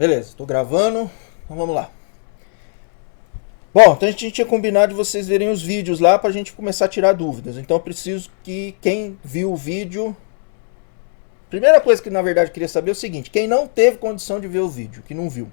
Beleza, estou gravando. Então vamos lá. Bom, então a gente tinha combinado de vocês verem os vídeos lá pra gente começar a tirar dúvidas. Então eu preciso que quem viu o vídeo. Primeira coisa que na verdade eu queria saber é o seguinte: quem não teve condição de ver o vídeo, que não viu.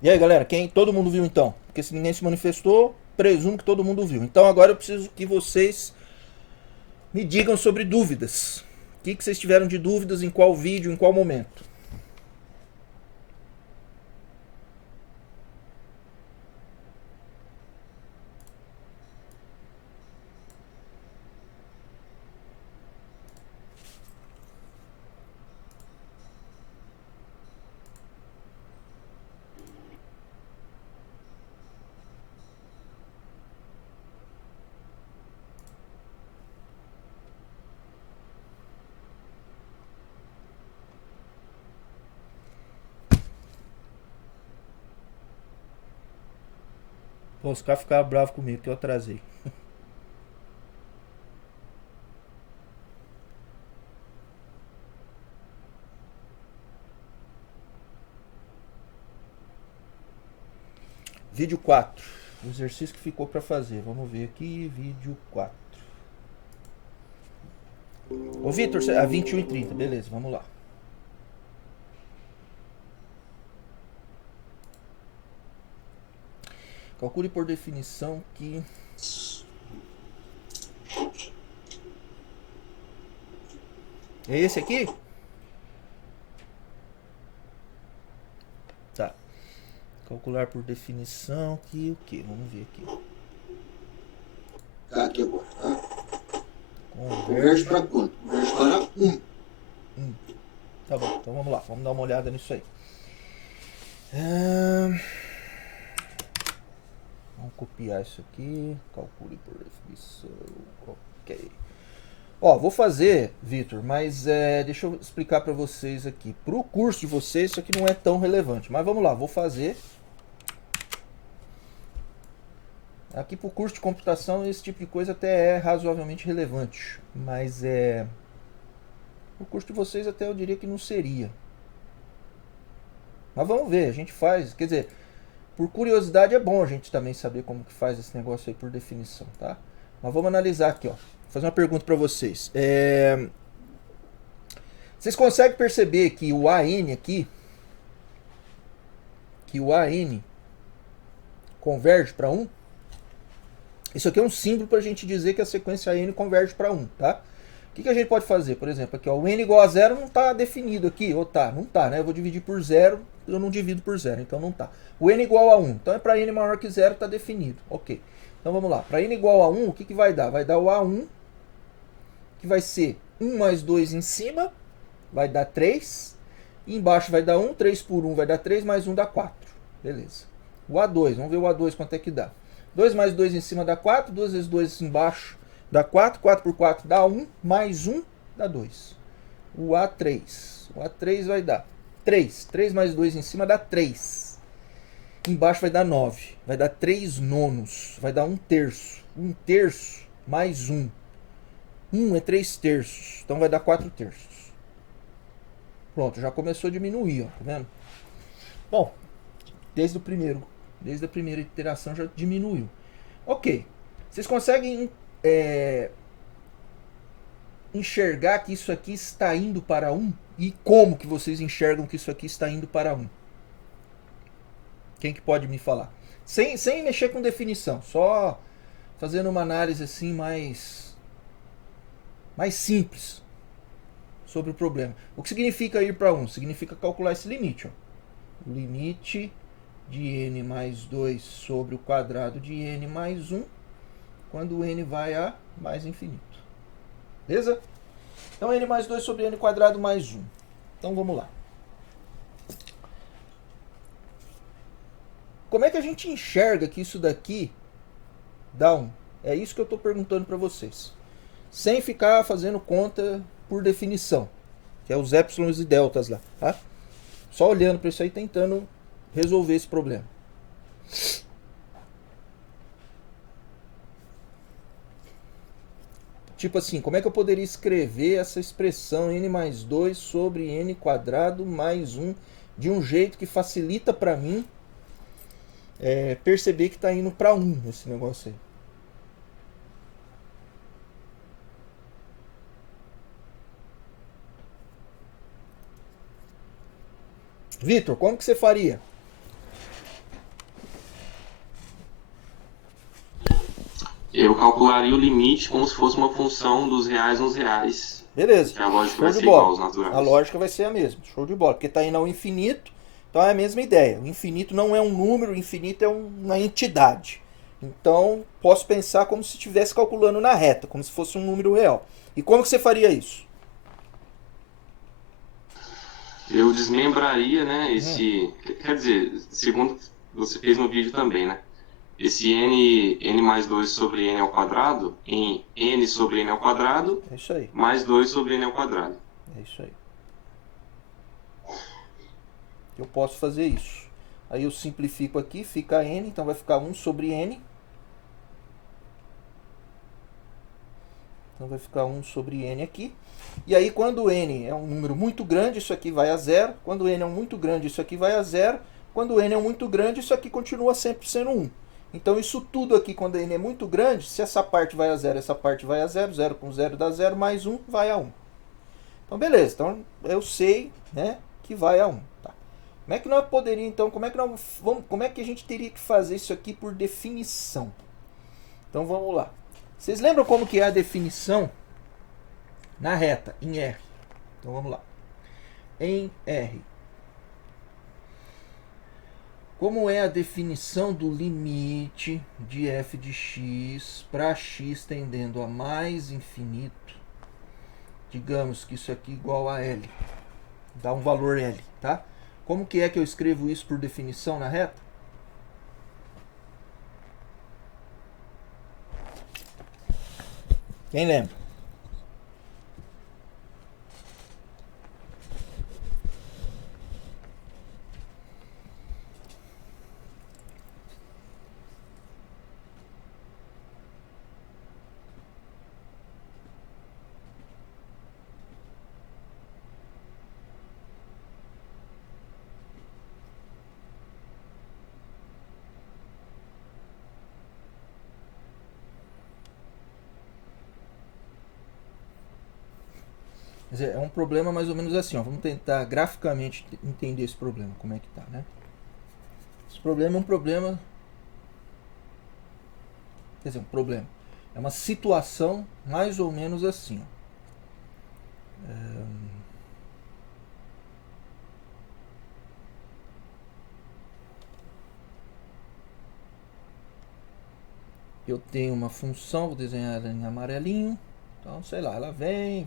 E aí galera, todo mundo viu então? Porque se ninguém se manifestou, presumo que todo mundo viu. Então agora eu preciso que vocês me digam sobre dúvidas. O que vocês tiveram de dúvidas em qual vídeo, em qual momento? Pô, os caras ficaram bravos comigo que eu atrasei. Vídeo 4. O exercício que ficou para fazer. Vamos ver aqui. Vídeo 4. Ô Vitor, 21h30. Beleza, vamos lá. Calcule por definição que. É esse aqui? Tá. Calcular por definição que o que? Vamos ver aqui. Tá, aqui agora, tá? Converte para quanto? Converte para 1. Tá bom, então vamos lá. Vamos dar uma olhada nisso aí. Vamos copiar isso aqui. Calcule por definição. Ok. Ó, vou fazer, Vitor, mas deixa eu explicar para vocês aqui. Pro curso de vocês isso aqui não é tão relevante, mas vamos lá, vou fazer. Aqui pro curso de computação esse tipo de coisa até é razoavelmente relevante, mas pro curso de vocês até eu diria que não seria. Mas vamos ver, a gente faz, quer dizer, por curiosidade é bom a gente também saber como que faz esse negócio aí por definição, tá? Mas vamos analisar aqui, ó. Vou fazer uma pergunta para vocês. Vocês conseguem perceber que o AN aqui, que o AN converge para 1? Isso aqui é um símbolo para a gente dizer que a sequência AN converge para 1, tá? O que a gente pode fazer? Por exemplo, aqui, ó, o N igual a 0 não está definido aqui, ou tá? Não tá, né? Eu vou dividir por 0, eu não divido por 0, então não tá. O N igual a 1, então é para N maior que 0, está definido. Ok. Então vamos lá. Para N igual a 1, o que vai dar? Vai dar o A1, que vai ser 1 mais 2 em cima, vai dar 3. E embaixo vai dar 1, 3 por 1 vai dar 3, mais 1 dá 4. Beleza. O A2, vamos ver o A2 quanto é que dá. 2 mais 2 em cima dá 4, 2 vezes 2 embaixo dá 4, 4 por 4 dá 1, mais 1 dá 2. O A3 vai dar 3, 3 mais 2 em cima dá 3. Embaixo vai dar 9, vai dar 3 nonos, vai dar 1 terço. 1 terço mais 1. 1 é 3 terços, então vai dar 4 terços. Pronto, já começou a diminuir, ó, tá vendo? Bom, desde a primeira iteração já diminuiu. Ok, vocês conseguem enxergar que isso aqui está indo para 1? E como que vocês enxergam que isso aqui está indo para 1? Quem que pode me falar? Sem mexer com definição, só fazendo uma análise assim mais simples sobre o problema. O que significa ir para 1? Significa calcular esse limite. Ó. O limite de n mais 2 sobre o quadrado de n mais 1, quando o n vai a mais infinito. Beleza? Então n mais 2 sobre n quadrado mais 1. Então vamos lá. como é que a gente enxerga que isso daqui dá 1? É isso que eu estou perguntando para vocês. Sem ficar fazendo conta por definição, que é os épsilons e deltas lá, tá? Só olhando para isso aí, tentando resolver esse problema. Tipo assim, como é que eu poderia escrever essa expressão n mais 2 sobre n quadrado mais 1 de um jeito que facilita para mim perceber que está indo para 1 esse negócio aí? Vitor, como que você faria? Eu calcularia o limite como se fosse uma função dos reais nos reais. Beleza, Que a lógica show vai de ser igual bola. aos naturais. A lógica vai ser a mesma, show de bola. Porque está indo ao infinito, então é a mesma ideia. O infinito não é um número, o infinito é uma entidade. Então, posso pensar como se estivesse calculando na reta, como se fosse um número real. E como que você faria isso? Eu desmembraria, né, esse... Quer dizer, segundo você fez no vídeo também, né? Esse n mais 2 sobre n ao quadrado em n sobre n ao quadrado É isso aí, mais 2 sobre n ao quadrado. é isso aí. Eu posso fazer isso. Aí eu simplifico aqui, fica n, então vai ficar 1 sobre n. Então vai ficar 1 sobre n aqui. E aí quando n é um número muito grande, isso aqui vai a zero. Quando n é muito grande, isso aqui vai a zero. Quando n é muito grande, isso aqui continua sempre sendo 1. Então isso tudo aqui, quando n é muito grande, se essa parte vai a zero, essa parte vai a zero, 0 com 0 dá 0, mais 1 vai a 1. Então beleza, então eu sei, né, que vai a 1. Tá. Como é que nós poderíamos, então, como é que a gente teria que fazer isso aqui por definição? Então vamos lá. Vocês lembram como que é a definição na reta, em R? Então vamos lá. Em R. Como é a definição do limite de f de x para x tendendo a mais infinito? Digamos que isso aqui é igual a L. Dá um valor L, tá? Como que é que eu escrevo isso por definição na reta? Quem lembra? Quer dizer, é um problema mais ou menos assim, ó. Vamos tentar graficamente entender esse problema, como é que tá, né? Esse problema é um problema... Quer dizer, um problema. É uma situação mais ou menos assim, ó. Eu tenho uma função, vou desenhar ela em amarelinho. Então, sei lá, ela vem.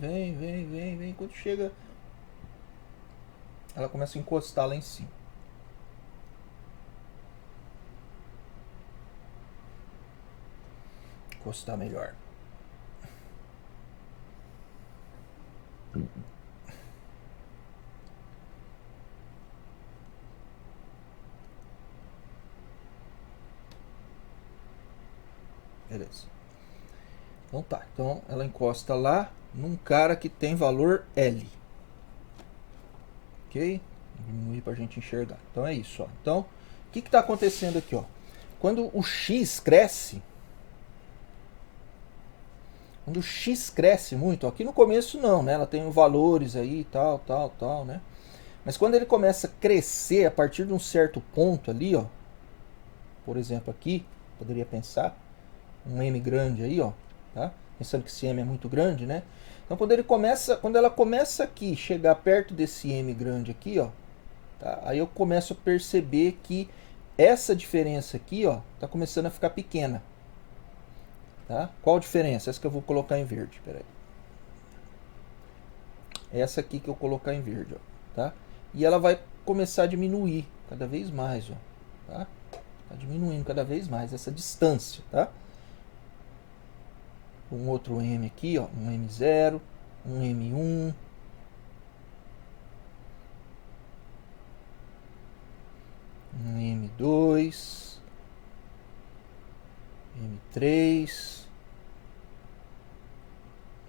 Quando chega, ela começa a encostar lá em cima. Encostar melhor. Beleza. Então tá. Então ela encosta lá num cara que tem valor L. Ok? Diminuir pra gente enxergar. Então é isso, ó. Então, o que está acontecendo aqui, ó? Quando o x cresce, muito, ó, aqui no começo não, né? Ela tem valores aí, tal, né? Mas quando ele começa a crescer a partir de um certo ponto ali, ó, por exemplo aqui, poderia pensar um m grande aí, ó, tá? Pensando que esse m é muito grande, né? Então quando ela começa aqui, chegar perto desse m grande aqui, ó, tá? Aí eu começo a perceber que essa diferença aqui, ó, tá começando a ficar pequena. Tá? Qual a diferença? Essa que eu vou colocar em verde. Peraí. Essa aqui que eu colocar em verde. Ó, tá? E ela vai começar a diminuir cada vez mais. Ó, tá? Está diminuindo cada vez mais essa distância, tá? Um outro M aqui, ó, um M0, um M1, um M2, M3,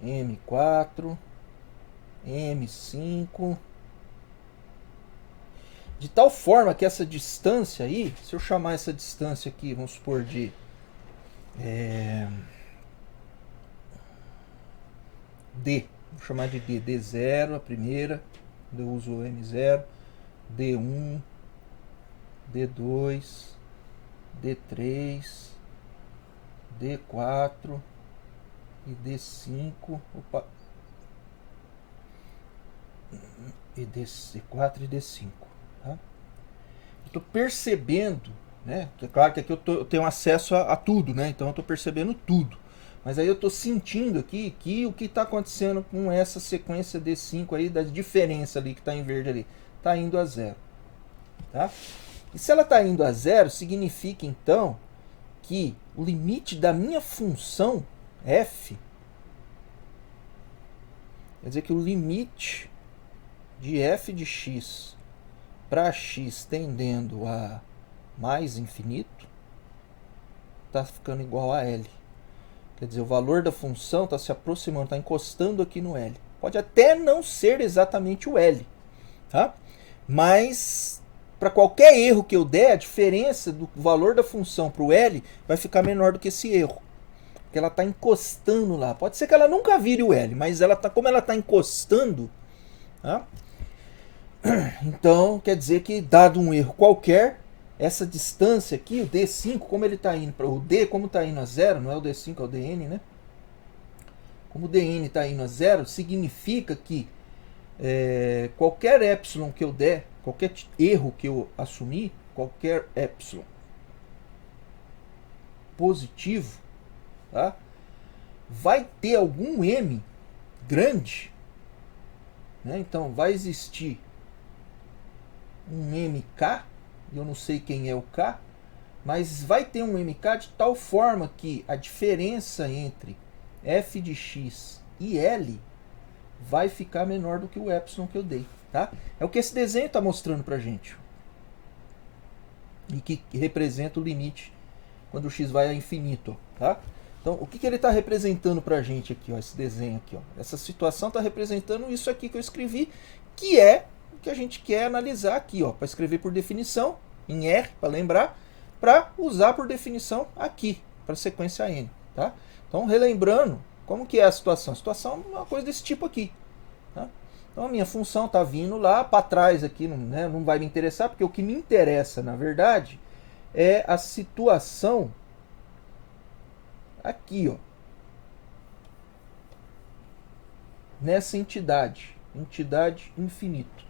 M4, M5, de tal forma que essa distância aí, se eu chamar essa distância aqui, vamos supor de D, vou chamar de D, D0, a primeira, eu uso o M0, D1, D2, D3, D4 e D5, opa, e D4 e D5, tá? Estou percebendo, né? É claro que aqui eu tenho acesso a tudo, né? Então eu estou percebendo tudo. Mas aí eu estou sentindo aqui que o que está acontecendo com essa sequência D5 aí, da diferença ali que está em verde ali, está indo a zero, tá? E se ela está indo a zero, significa então que o limite da minha função f, quer dizer que o limite de f de x para x tendendo a mais infinito está ficando igual a L. Quer dizer, o valor da função está se aproximando, está encostando aqui no L. Pode até não ser exatamente o L, tá? Mas para qualquer erro que eu der, a diferença do valor da função para o L vai ficar menor do que esse erro. Porque ela está encostando lá. Pode ser que ela nunca vire o L, mas ela tá, como ela está encostando, tá? Então quer dizer que, dado um erro qualquer, essa distância aqui, o D5, como ele está indo para o D, como está indo a zero, não é o D5, é o DN, né? Como o DN está indo a zero, significa que qualquer epsilon que eu der, qualquer erro que eu assumir, qualquer epsilon positivo, tá? Vai ter algum M grande, né? Então vai existir um MK, eu não sei quem é o K, mas vai ter um MK de tal forma que a diferença entre f de x e L vai ficar menor do que o epsilon que eu dei, tá? É o que esse desenho está mostrando pra gente. E que representa o limite quando o x vai a infinito, tá? Então, o que ele está representando pra gente aqui, ó, esse desenho aqui, ó? Essa situação está representando isso aqui que eu escrevi, que é o que a gente quer analisar aqui, ó, para escrever por definição em R, para lembrar, para usar por definição aqui, para a sequência N, tá? Então, relembrando, como que é a situação? A situação é uma coisa desse tipo aqui, tá? Então, a minha função está vindo lá para trás aqui, né, não vai me interessar, porque o que me interessa, na verdade, é a situação aqui, ó, nessa entidade infinito.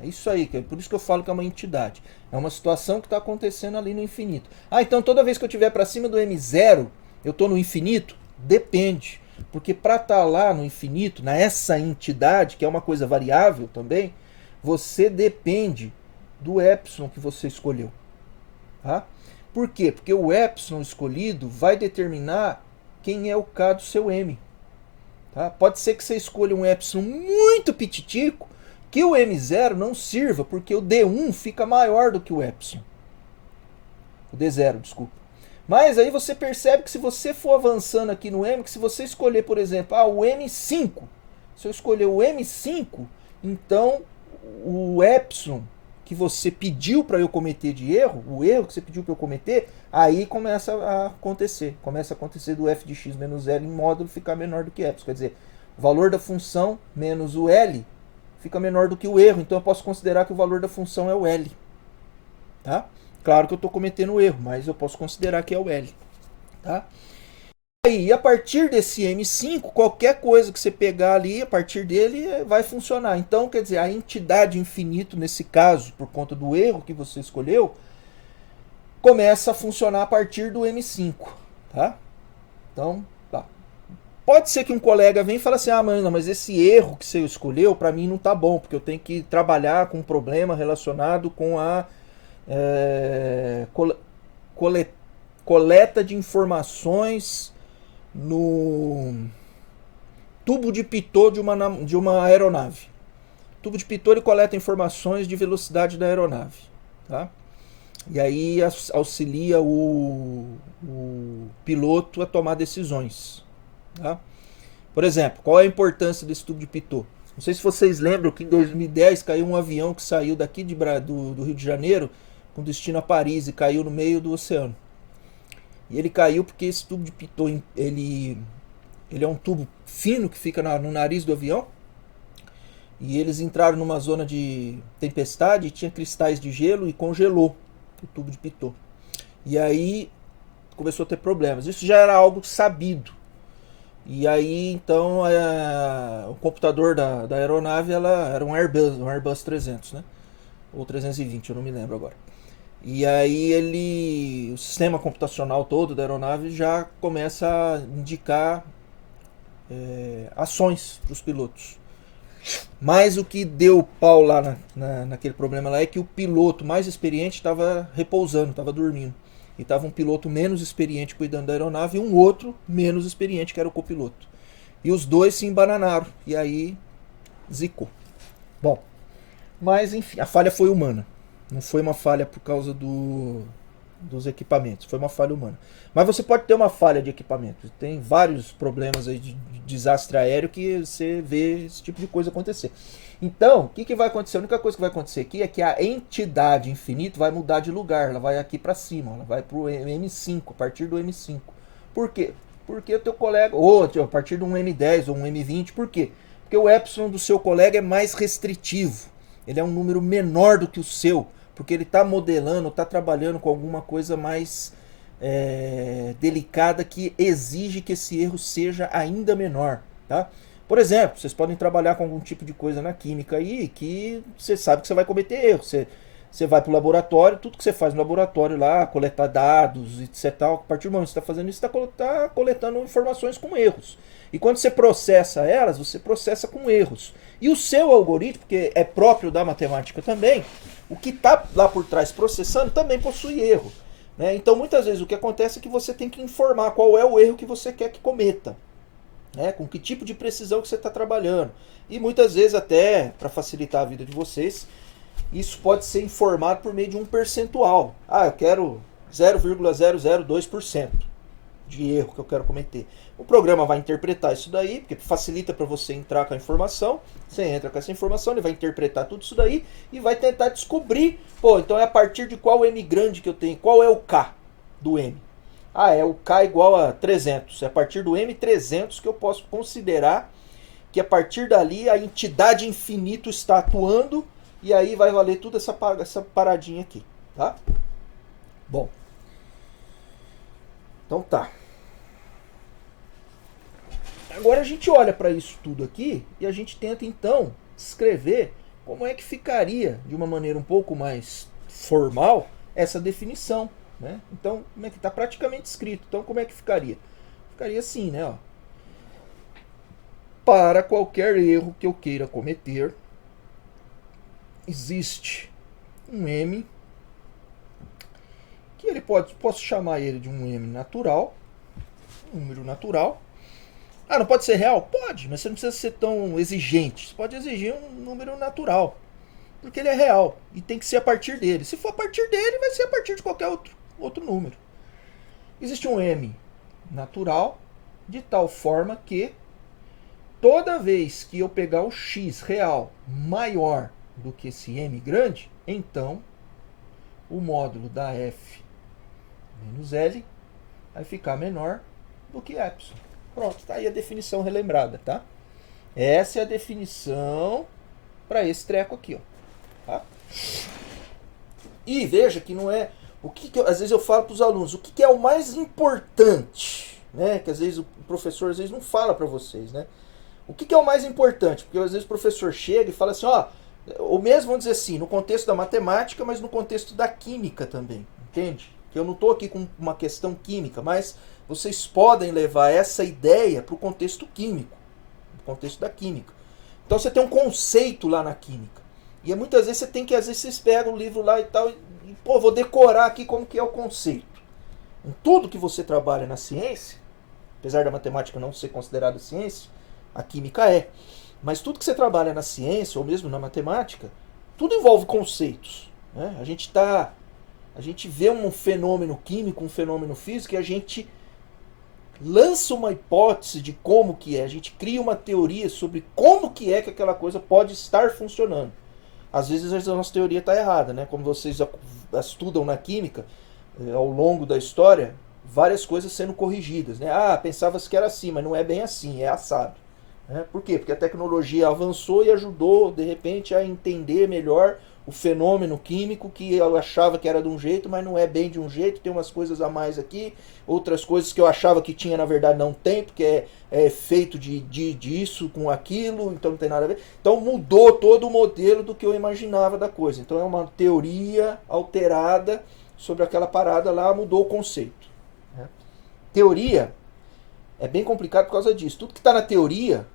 É isso aí, é por isso que eu falo que é uma entidade. É uma situação que está acontecendo ali no infinito. Ah, então toda vez que eu estiver para cima do M0, eu estou no infinito? Depende. Porque para estar lá no infinito, nessa entidade, que é uma coisa variável também, você depende do epsilon que você escolheu. Tá? Por quê? Porque o epsilon escolhido vai determinar quem é o K do seu M. Tá? Pode ser que você escolha um epsilon muito pititico, que o M0 não sirva, porque o D1 fica maior do que o epsilon. O D0, desculpa. Mas aí você percebe que se você for avançando aqui no M, que se você escolher, por exemplo, o M5, se eu escolher o M5, então o epsilon que você pediu para eu cometer de erro, o erro que você pediu para eu cometer, aí começa a acontecer. Começa a acontecer do f de x menos L em módulo ficar menor do que epsilon. Quer dizer, o valor da função menos o L fica menor do que o erro. Então eu posso considerar que o valor da função é o L. Tá? Claro que eu estou cometendo o erro, mas eu posso considerar que é o L. Tá? E a partir desse M5, qualquer coisa que você pegar ali, a partir dele, vai funcionar. Então, quer dizer, a entidade infinito, nesse caso, por conta do erro que você escolheu, começa a funcionar a partir do M5. Tá? Então, tá. Pode ser que um colega venha e fale assim, mas esse erro que você escolheu, para mim não tá bom, porque eu tenho que trabalhar com um problema relacionado com a coleta de informações no tubo de pitot de uma aeronave. O tubo de pitot ele coleta informações de velocidade da aeronave. Tá? E aí auxilia o piloto a tomar decisões. Tá? Por exemplo, qual é a importância desse tubo de pitot? Não sei se vocês lembram que em 2010 caiu um avião que saiu daqui do Rio de Janeiro com destino a Paris e caiu no meio do oceano. E ele caiu porque esse tubo de pitot ele é um tubo fino que fica no nariz do avião. E eles entraram numa zona de tempestade e tinha cristais de gelo e congelou o tubo de pitot. E aí começou a ter problemas. Isso já era algo sabido. E aí, então, o computador da aeronave era um Airbus 300, né? Ou 320, eu não me lembro agora. E aí o sistema computacional todo da aeronave já começa a indicar ações para os pilotos. Mas o que deu pau lá naquele problema lá é que o piloto mais experiente estava repousando, estava dormindo. E estava um piloto menos experiente cuidando da aeronave e um outro menos experiente, que era o copiloto. E os dois se embananaram. E aí zicou. Bom, mas enfim, a falha foi humana. Não foi uma falha por causa dos equipamentos. Foi uma falha humana. Mas você pode ter uma falha de equipamento. Tem vários problemas aí de desastre aéreo que você vê esse tipo de coisa acontecer. Então, o que vai acontecer? A única coisa que vai acontecer aqui é que a entidade infinito vai mudar de lugar. Ela vai aqui para cima. Ela vai para o M5, a partir do M5. Por quê? Porque o teu colega... Ou a partir de um M10 ou um M20. Por quê? Porque o epsilon do seu colega é mais restritivo. Ele é um número menor do que o seu. Porque ele está modelando, está trabalhando com alguma coisa mais delicada que exige que esse erro seja ainda menor. Tá? Por exemplo, vocês podem trabalhar com algum tipo de coisa na química aí que você sabe que você vai cometer erro. Você vai para o laboratório, tudo que você faz no laboratório lá, coletar dados, etc. A partir do momento que você está fazendo isso, você está coletando informações com erros. E quando você processa elas, você processa com erros. E o seu algoritmo, que é próprio da matemática também, o que está lá por trás processando também possui erro. Né? Então, muitas vezes, o que acontece é que você tem que informar qual é o erro que você quer que cometa. Né? Com que tipo de precisão que você está trabalhando. E muitas vezes, até para facilitar a vida de vocês, isso pode ser informado por meio de um percentual. Eu quero 0,002% de erro que eu quero cometer. O programa vai interpretar isso daí, porque facilita para você entrar com a informação. Você entra com essa informação, ele vai interpretar tudo isso daí e vai tentar descobrir, então é a partir de qual M grande que eu tenho, qual é o K do M. É o K igual a 300. É a partir do M300 que eu posso considerar que a partir dali a entidade infinito está atuando e aí vai valer tudo essa paradinha aqui, tá? Bom. Então tá. Agora a gente olha para isso tudo aqui e a gente tenta então descrever como é que ficaria de uma maneira um pouco mais formal essa definição. Né? Então, como é que está praticamente escrito? Então, como é que ficaria? Ficaria assim, né? Ó. Para qualquer erro que eu queira cometer, existe um M que ele posso chamar ele de um M natural, um número natural. Não pode ser real? Pode, mas você não precisa ser tão exigente. Você pode exigir um número natural, porque ele é real e tem que ser a partir dele. Se for a partir dele, vai ser a partir de qualquer outro número. Existe um M natural de tal forma que toda vez que eu pegar o X real maior do que esse M grande, então o módulo da F menos L vai ficar menor do que epsilon. Pronto, tá aí a definição relembrada, tá? Essa é a definição para esse treco aqui, ó. Tá? E veja que não é... às vezes eu falo para os alunos, o que é o mais importante? Né? Que às vezes o professor às vezes não fala para vocês, né? O que é o mais importante? Porque às vezes o professor chega e fala assim, ou mesmo, vamos dizer assim, no contexto da matemática, mas no contexto da química também, entende? Que eu não estou aqui com uma questão química, mas vocês podem levar essa ideia para o contexto químico, no contexto da química. Então você tem um conceito lá na química. E muitas vezes você tem que, às vezes vocês pegam o livro lá e tal, vou decorar aqui como que é o conceito. em tudo que você trabalha na ciência, apesar da matemática não ser considerada ciência, a química é. Mas tudo que você trabalha na ciência, ou mesmo na matemática, tudo envolve conceitos. Né? A gente vê um fenômeno químico, um fenômeno físico, e a gente lança uma hipótese de como que é. A gente cria uma teoria sobre como que é que aquela coisa pode estar funcionando. Às vezes a nossa teoria está errada, né? Como vocês estudam na química, ao longo da história, várias coisas sendo corrigidas. Né? Ah, pensava-se que era assim, mas não é bem assim, é assado. Né? Por quê? Porque a tecnologia avançou e ajudou, de repente, a entender melhor o fenômeno químico que eu achava que era de um jeito, mas não é bem de um jeito, tem umas coisas a mais aqui, outras coisas que eu achava que tinha, na verdade não tem, porque é feito disso com aquilo, então não tem nada a ver. Então mudou todo o modelo do que eu imaginava da coisa. Então é uma teoria alterada sobre aquela parada lá, mudou o conceito. Né? Teoria é bem complicado por causa disso. Tudo que está na teoria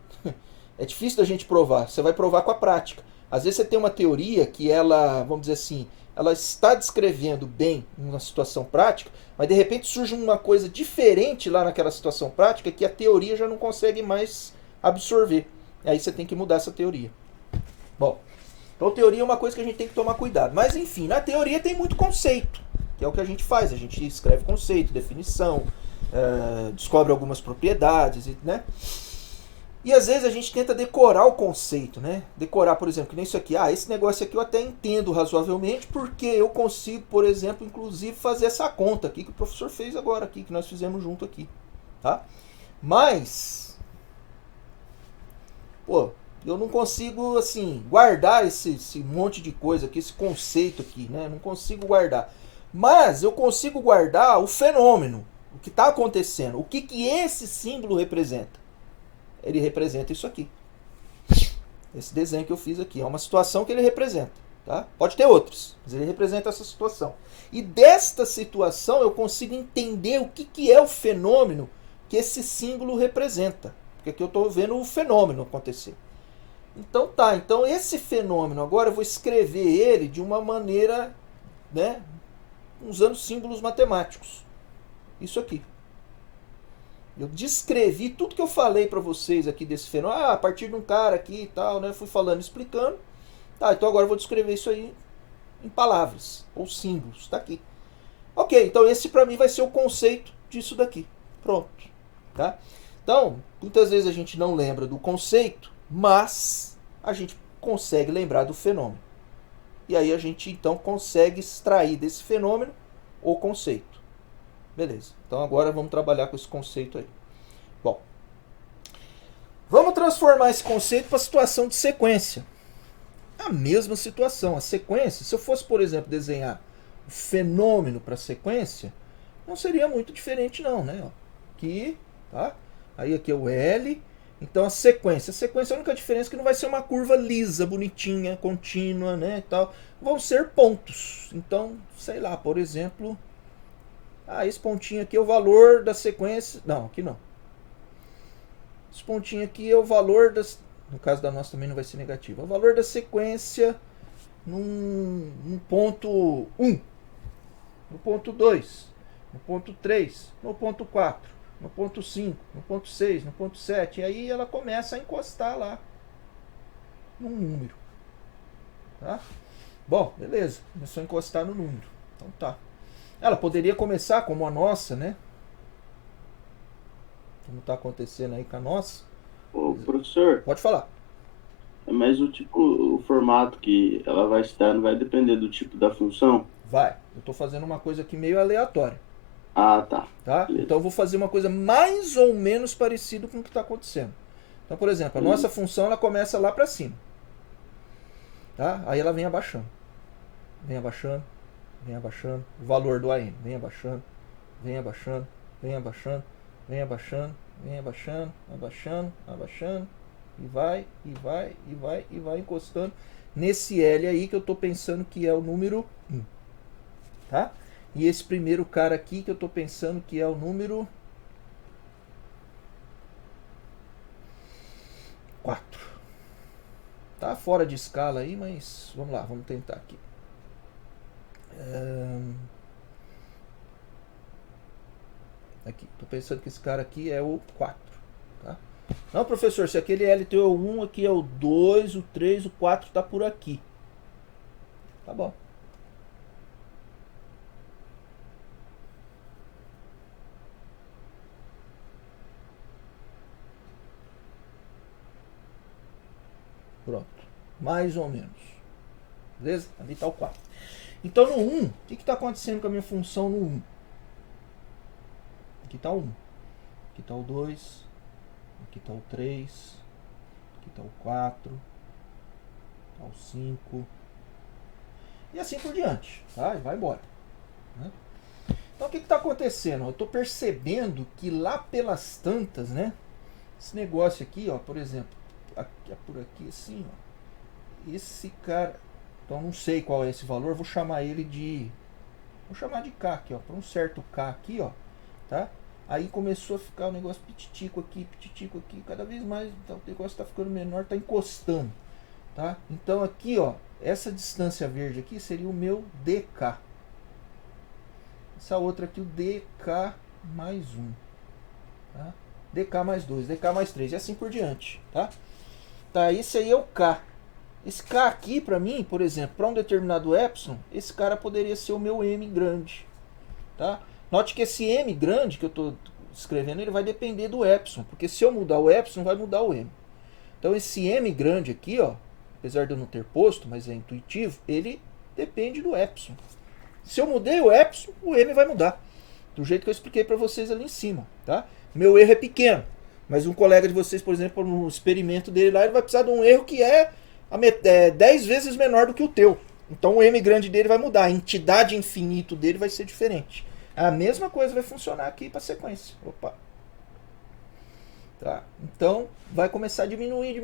é difícil da gente provar. Você vai provar com a prática. Às vezes você tem uma teoria que ela, vamos dizer assim, ela está descrevendo bem uma situação prática, mas de repente surge uma coisa diferente lá naquela situação prática que a teoria já não consegue mais absorver. E aí você tem que mudar essa teoria. Bom, então teoria é uma coisa que a gente tem que tomar cuidado. Mas enfim, na teoria tem muito conceito, que é o que a gente faz. A gente escreve conceito, definição, descobre algumas propriedades, né? E às vezes a gente tenta decorar o conceito, né? Decorar, por exemplo, que nem isso aqui. Ah, esse negócio aqui eu até entendo razoavelmente, porque eu consigo, por exemplo, inclusive fazer essa conta aqui que o professor fez agora aqui, que nós fizemos junto aqui, tá? Mas, pô, eu não consigo, assim, guardar esse monte de coisa aqui, esse conceito aqui, né? Não consigo guardar. Mas eu consigo guardar o fenômeno, o que está acontecendo, o que esse símbolo representa. Ele representa isso aqui. Esse desenho que eu fiz aqui. É uma situação que ele representa. Tá? Pode ter outros, mas ele representa essa situação. E desta situação eu consigo entender o que é o fenômeno que esse símbolo representa. Porque aqui eu estou vendo o fenômeno acontecer. Então tá, então esse fenômeno, agora eu vou escrever ele de uma maneira, né, usando símbolos matemáticos. Isso aqui. Eu descrevi tudo que eu falei para vocês aqui desse fenômeno. Ah, a partir de um cara aqui e tal, né? Fui falando, explicando. Tá, então agora eu vou descrever isso aí em palavras, ou símbolos. Tá aqui. Ok, então esse para mim vai ser o conceito disso daqui. Pronto. Tá? Então, muitas vezes a gente não lembra do conceito, mas a gente consegue lembrar do fenômeno. E aí a gente então consegue extrair desse fenômeno o conceito. Beleza. Então agora vamos trabalhar com esse conceito aí. Bom, vamos transformar esse conceito para a situação de sequência. A mesma situação. A sequência, se eu fosse, por exemplo, desenhar o fenômeno para a sequência, não seria muito diferente não, né? Aqui, tá? Aí aqui é o L. Então a sequência. A única diferença é que não vai ser uma curva lisa, bonitinha, contínua, né? E tal. Vão ser pontos. Então, sei lá, por exemplo... Ah, esse pontinho aqui é o valor da sequência... Não, aqui não. Esse pontinho aqui é o valor das... No caso da nossa também não vai ser negativo. É o valor da sequência num ponto 1, no ponto 2, no ponto 3, no ponto 4, no ponto 5, no ponto 6, no ponto 7. E aí ela começa a encostar lá num número. Tá? Bom, beleza. Começou a encostar no número. Então tá. Ela poderia começar como a nossa, né? Como está acontecendo aí com a nossa. Ô, professor, Pode falar. mas o formato que ela vai estar não vai depender do tipo da função? Vai. Eu estou fazendo uma coisa aqui meio aleatória. Ah, tá. Tá? Então eu vou fazer uma coisa mais ou menos parecida com o que está acontecendo. Então, por exemplo, a nossa função ela começa lá para cima. Tá? Aí ela vem abaixando. Vem abaixando. Vem abaixando, o valor do AM, vem abaixando, vem abaixando, vem abaixando, vem abaixando, vem abaixando, abaixando, abaixando, e vai, e vai, e vai, e vai encostando nesse L aí que eu estou pensando que é o número 1. Tá? E esse primeiro cara aqui que eu estou pensando que é o número 4. Tá fora de escala aí, mas vamos lá, vamos tentar aqui. Aqui, tô pensando que esse cara aqui é o 4. Tá? Não, professor, se aquele LT é o 1, aqui é o 2, o 3, o 4 tá por aqui. Tá bom. Pronto. Mais ou menos. Beleza? Ali tá o 4. Então no 1, o que está acontecendo com a minha função no 1? Aqui está o 1. Aqui está o 2. Aqui está o 3. Aqui está o 4. Está o 5. E assim por diante. Tá? E vai embora. Né? Então o que está acontecendo? Eu estou percebendo que lá pelas tantas, né? Esse negócio aqui, ó, por exemplo, aqui, por aqui assim, ó. Esse cara, então não sei qual é esse valor, vou chamar ele de, vou chamar de K aqui, ó, para um certo K aqui, ó, tá? Aí começou a ficar o negócio pititico aqui, cada vez mais, então, o negócio está ficando menor, está encostando, tá? Então aqui, ó, essa distância verde aqui seria o meu DK. Essa outra aqui, o DK mais 1, tá? DK mais 2, DK mais 3 e assim por diante, tá? Tá, esse aí é o K. Esse K aqui, para mim, por exemplo, para um determinado epsilon, esse cara poderia ser o meu M grande, tá? Note que esse M grande que eu estou escrevendo, ele vai depender do epsilon, porque se eu mudar o epsilon, vai mudar o M. Então esse M grande aqui, ó, apesar de eu não ter posto, mas é intuitivo, ele depende do epsilon. Se eu mudei o epsilon, o M vai mudar, do jeito que eu expliquei para vocês ali em cima, tá? Meu erro é pequeno, mas um colega de vocês, por exemplo, no experimento dele lá, ele vai precisar de um erro que é 10 vezes menor do que o teu. Então o M grande dele vai mudar, a entidade infinito dele vai ser diferente. A mesma coisa vai funcionar aqui para a sequência. Opa. Tá? Então vai começar a diminuir.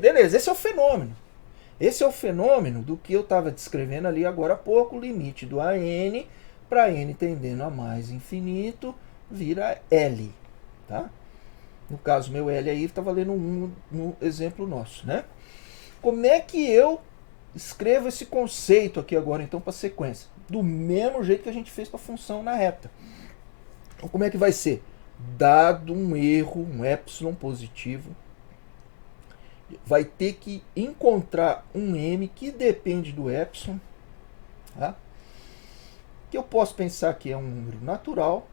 Beleza, esse é o fenômeno. Esse é o fenômeno do que eu estava descrevendo ali agora há pouco, o limite do AN para N tendendo a mais infinito, vira L. Tá? No caso, meu L aí está valendo 1 no exemplo nosso, né? Como é que eu escrevo esse conceito aqui agora, então, para a sequência? Do mesmo jeito que a gente fez para a função na reta. Então, como é que vai ser? Dado um erro, um epsilon positivo, vai ter que encontrar um M que depende do epsilon, tá? Que eu posso pensar que é um número natural,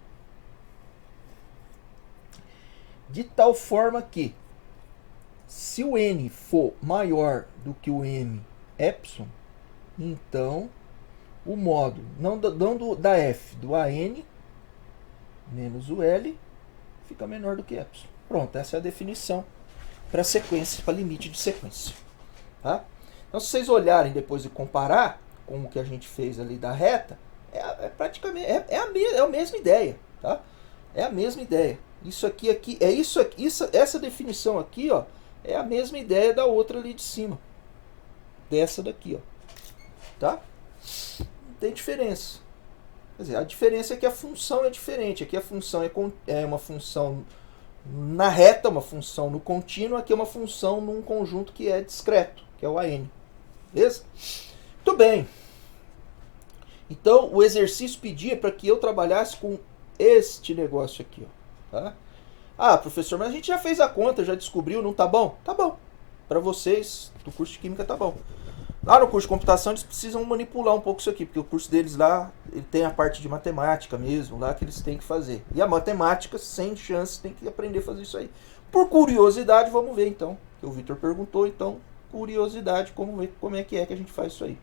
de tal forma que, se o N for maior do que o M epsilon, então o módulo não da F do AN menos o L fica menor do que epsilon. Pronto, essa é a definição para sequência, para limite de sequência. Tá? Então, se vocês olharem depois e comparar com o que a gente fez ali da reta, praticamente a mesma ideia. Tá? É a mesma ideia. Isso aqui é isso aqui, essa definição aqui, ó, é a mesma ideia da outra ali de cima. Dessa daqui, ó. Tá? Não tem diferença. Quer dizer, a diferença é que a função é diferente. Aqui a função é uma função na reta, uma função no contínuo. Aqui é uma função num conjunto que é discreto, que é o AN. Beleza? Muito bem. Então, o exercício pedia para que eu trabalhasse com este negócio aqui, ó. Tá? Ah, professor, mas a gente já fez a conta, já descobriu, não tá bom? Tá bom. Para vocês do curso de Química tá bom. Lá no curso de computação eles precisam manipular um pouco isso aqui, porque o curso deles lá ele tem a parte de matemática mesmo, lá que eles têm que fazer. E a matemática, sem chance, tem que aprender a fazer isso aí. Por curiosidade, vamos ver então. O Vitor perguntou, então, curiosidade, como é que a gente faz isso aí.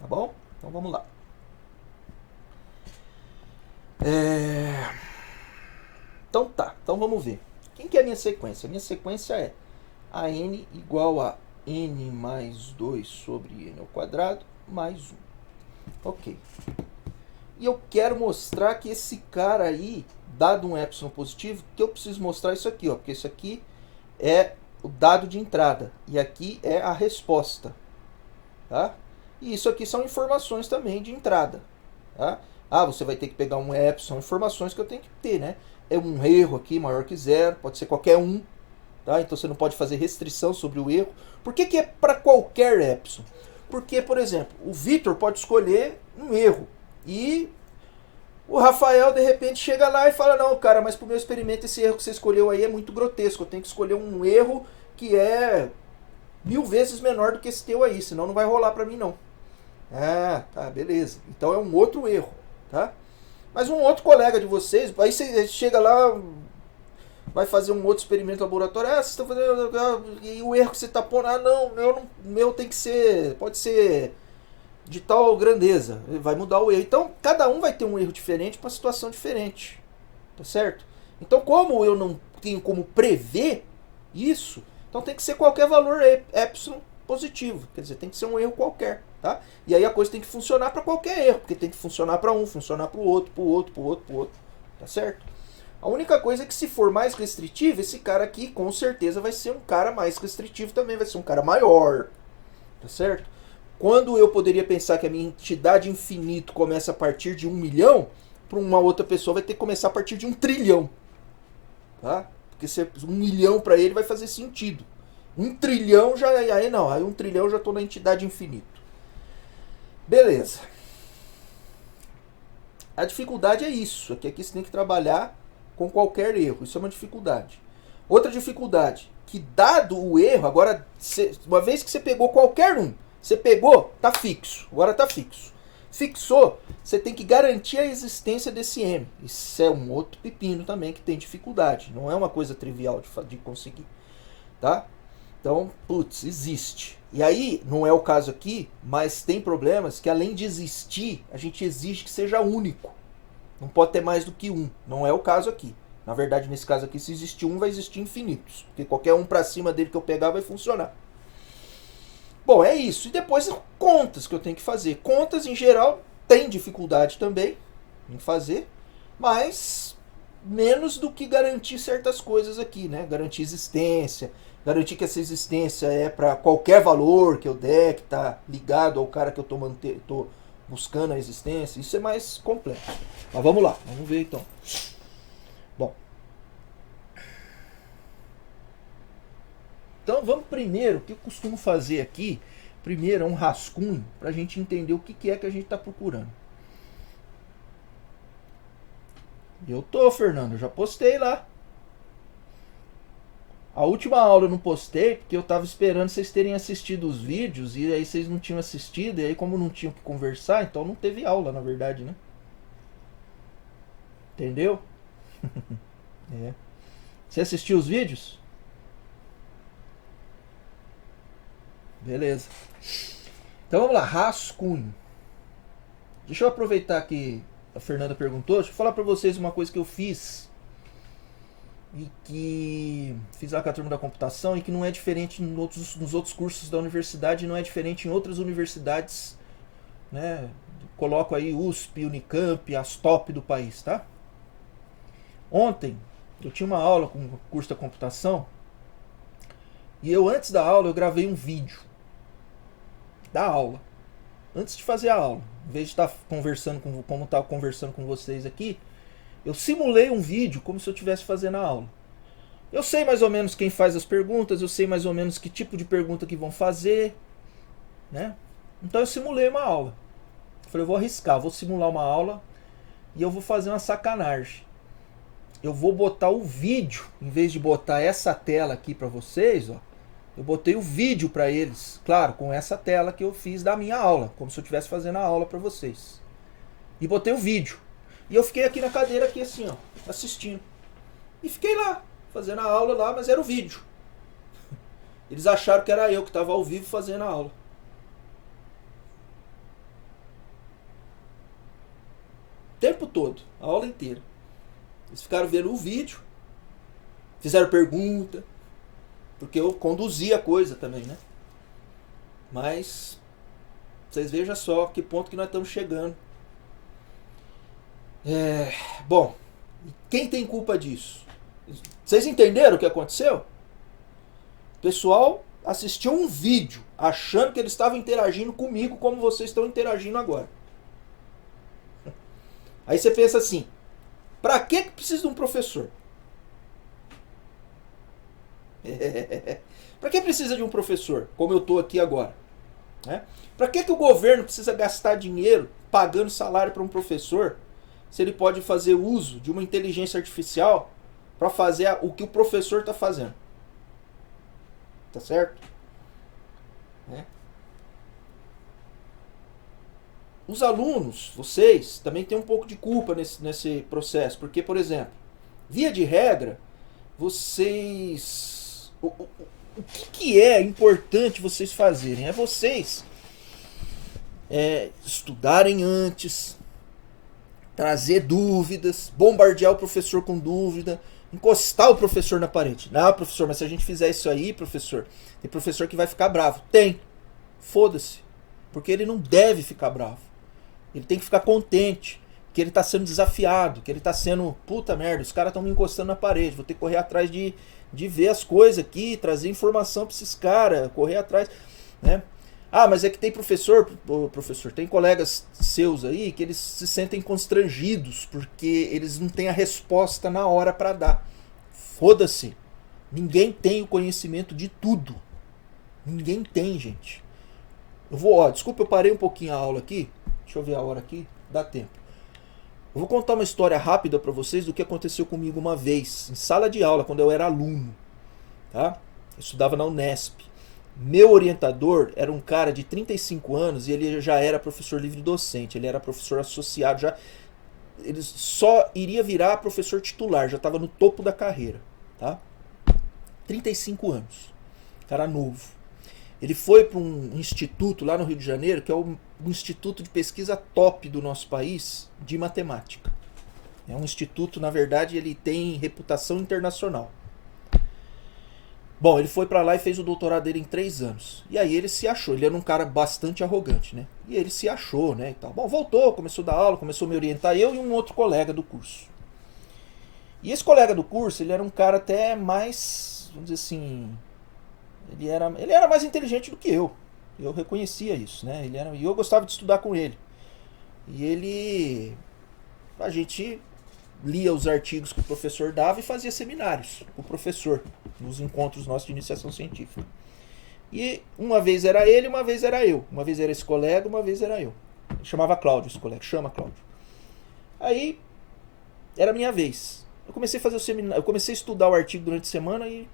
Tá bom? Então vamos lá. Então tá, então vamos ver. Quem que é a minha sequência? A minha sequência é AN igual a N mais 2 sobre N ao quadrado mais 1. Ok. E eu quero mostrar que esse cara aí, dado um epsilon positivo, que eu preciso mostrar isso aqui, ó, porque isso aqui é o dado de entrada e aqui é a resposta. Tá? E isso aqui são informações também de entrada. Tá? Ah, você vai ter que pegar um epsilon, informações que eu tenho que ter, né? É um erro aqui maior que 0, pode ser qualquer um. Tá? Então você não pode fazer restrição sobre o erro. Por que é para qualquer epsilon? Porque, por exemplo, o Vitor pode escolher um erro. E O Rafael, de repente, chega lá e fala, não, cara, mas pro meu experimento esse erro que você escolheu aí é muito grotesco. Eu tenho que escolher um erro que é 1000 vezes menor do que esse teu aí, senão não vai rolar pra mim, não. Ah, tá, beleza. Então é um outro erro, tá? Mas um outro colega de vocês, aí você chega lá, vai fazer um outro experimento no laboratório, você está fazendo, e o erro que você está pondo, não, meu tem que ser, pode ser de tal grandeza, vai mudar o erro. Então, cada um vai ter um erro diferente para uma situação diferente, tá certo? Então, como eu não tenho como prever isso, então tem que ser qualquer valor epsilon positivo, quer dizer, tem que ser um erro qualquer, tá? E aí a coisa tem que funcionar para qualquer erro, porque tem que funcionar para um, funcionar para o outro, tá certo? A única coisa é que se for mais restritivo, esse cara aqui com certeza vai ser um cara mais restritivo também, vai ser um cara maior, tá certo? Quando eu poderia pensar que a minha entidade infinito começa a partir de 1 milhão, para uma outra pessoa vai ter que começar a partir de 1 trilhão, tá? Porque 1 milhão para ele vai fazer sentido. 1 trilhão já, aí não, aí 1 trilhão eu já estou na entidade infinito. Beleza. A dificuldade é isso, é que aqui você tem que trabalhar com qualquer erro, isso é uma dificuldade. Outra dificuldade, que dado o erro, agora, uma vez que você pegou qualquer um, você pegou, tá fixo, agora tá fixo. Fixou, você tem que garantir a existência desse M. Isso é um outro pepino também que tem dificuldade, não é uma coisa trivial de conseguir, tá? Então, putz, existe. E aí, não é o caso aqui, mas tem problemas que além de existir, a gente exige que seja único. Não pode ter mais do que um. Não é o caso aqui. Na verdade, nesse caso aqui, se existir um, vai existir infinitos. Porque qualquer um pra cima dele que eu pegar vai funcionar. Bom, é isso. E depois contas que eu tenho que fazer. Contas, em geral, tem dificuldade também em fazer, mas menos do que garantir certas coisas aqui, né? Garantir existência, garantir que essa existência é para qualquer valor que eu der, que está ligado ao cara que eu tô buscando a existência. Isso é mais complexo. Mas vamos lá, vamos ver então. Bom. Então vamos primeiro, o que eu costumo fazer aqui, primeiro é um rascunho, para a gente entender o que é que a gente está procurando. Eu tô, Fernando, eu já postei lá. A última aula eu não postei porque eu tava esperando vocês terem assistido os vídeos e aí vocês não tinham assistido e aí como não tinham que conversar, então não teve aula, na verdade, né? Entendeu? É. Você assistiu os vídeos? Beleza. Então vamos lá, rascunho. Deixa eu aproveitar que a Fernanda perguntou, deixa eu falar pra vocês uma coisa que eu fiz e que fiz lá com a turma da computação e que não é diferente nos outros cursos da universidade, não é diferente em outras universidades, né? Coloco aí USP, Unicamp, as top do país, tá? Ontem eu tinha uma aula com o curso da computação e eu antes da aula eu gravei um vídeo da aula, antes de fazer a aula, em vez de estar conversando como estava conversando com vocês aqui. Eu simulei um vídeo como se eu estivesse fazendo a aula. Eu sei mais ou menos quem faz as perguntas, eu sei mais ou menos que tipo de pergunta que vão fazer, né? Então eu simulei uma aula. Falei, eu vou arriscar, vou simular uma aula e eu vou fazer uma sacanagem. Eu vou botar o vídeo, em vez de botar essa tela aqui para vocês, ó, eu botei o vídeo para eles, claro, com essa tela que eu fiz da minha aula, como se eu estivesse fazendo a aula para vocês. E botei o vídeo. E eu fiquei aqui na cadeira, aqui assim, ó, assistindo. E fiquei lá, fazendo a aula lá, mas era o vídeo. Eles acharam que era eu que estava ao vivo fazendo a aula. O tempo todo, a aula inteira. Eles ficaram vendo o vídeo, fizeram pergunta, porque eu conduzi a coisa também, né? Mas vocês vejam só que ponto que nós estamos chegando. Bom, quem tem culpa disso? Vocês entenderam o que aconteceu? O pessoal assistiu um vídeo achando que eles estavam interagindo comigo como vocês estão interagindo agora. Aí você pensa assim, pra que precisa de um professor? Pra que precisa de um professor, como eu estou aqui agora? Pra que o governo precisa gastar dinheiro pagando salário para um professor, se ele pode fazer uso de uma inteligência artificial para fazer o que o professor está fazendo. Tá certo? Os alunos, vocês, também têm um pouco de culpa nesse processo. Porque, por exemplo, via de regra, vocês... O que é importante vocês fazerem? É vocês estudarem antes, trazer dúvidas, bombardear o professor com dúvida, encostar o professor na parede. Não, professor, mas se a gente fizer isso aí, professor, tem professor que vai ficar bravo. Tem. Foda-se. Porque ele não deve ficar bravo. Ele tem que ficar contente que ele está sendo desafiado, que ele está sendo, puta merda, os caras estão me encostando na parede, vou ter que correr atrás de ver as coisas aqui, trazer informação para esses caras, correr atrás, né? Ah, mas é que tem professor, tem colegas seus aí que eles se sentem constrangidos porque eles não têm a resposta na hora para dar. Foda-se. Ninguém tem o conhecimento de tudo. Ninguém tem, gente. Desculpa, eu parei um pouquinho a aula aqui. Deixa eu ver a hora aqui, dá tempo. Eu vou contar uma história rápida para vocês do que aconteceu comigo uma vez, em sala de aula, quando eu era aluno. Tá? Eu estudava na Unesp. Meu orientador era um cara de 35 anos e ele já era professor livre-docente, ele era professor associado, ele só iria virar professor titular, já estava no topo da carreira. Tá? 35 anos. Cara novo. Ele foi para um instituto lá no Rio de Janeiro, que é um instituto de pesquisa top do nosso país, de matemática. É um instituto, na verdade, ele tem reputação internacional. Bom, ele foi para lá e fez o doutorado dele em 3 anos. E aí ele se achou, ele era um cara bastante arrogante, né? E ele se achou, né, e tal. Bom, voltou, começou a dar aula, começou a me orientar, eu e um outro colega do curso. E esse colega do curso, ele era um cara até mais, vamos dizer assim... Ele era mais inteligente do que eu. Eu reconhecia isso, né? E eu gostava de estudar com ele. E a gente lia os artigos que o professor dava e fazia seminários com o professor nos encontros nossos de iniciação científica. E uma vez era ele, uma vez era eu. Uma vez era esse colega, uma vez era eu. Ele chamava Cláudio, esse colega. Chama Cláudio. Aí era a minha vez. Eu comecei a fazer o seminário, eu comecei a estudar o artigo durante a semana e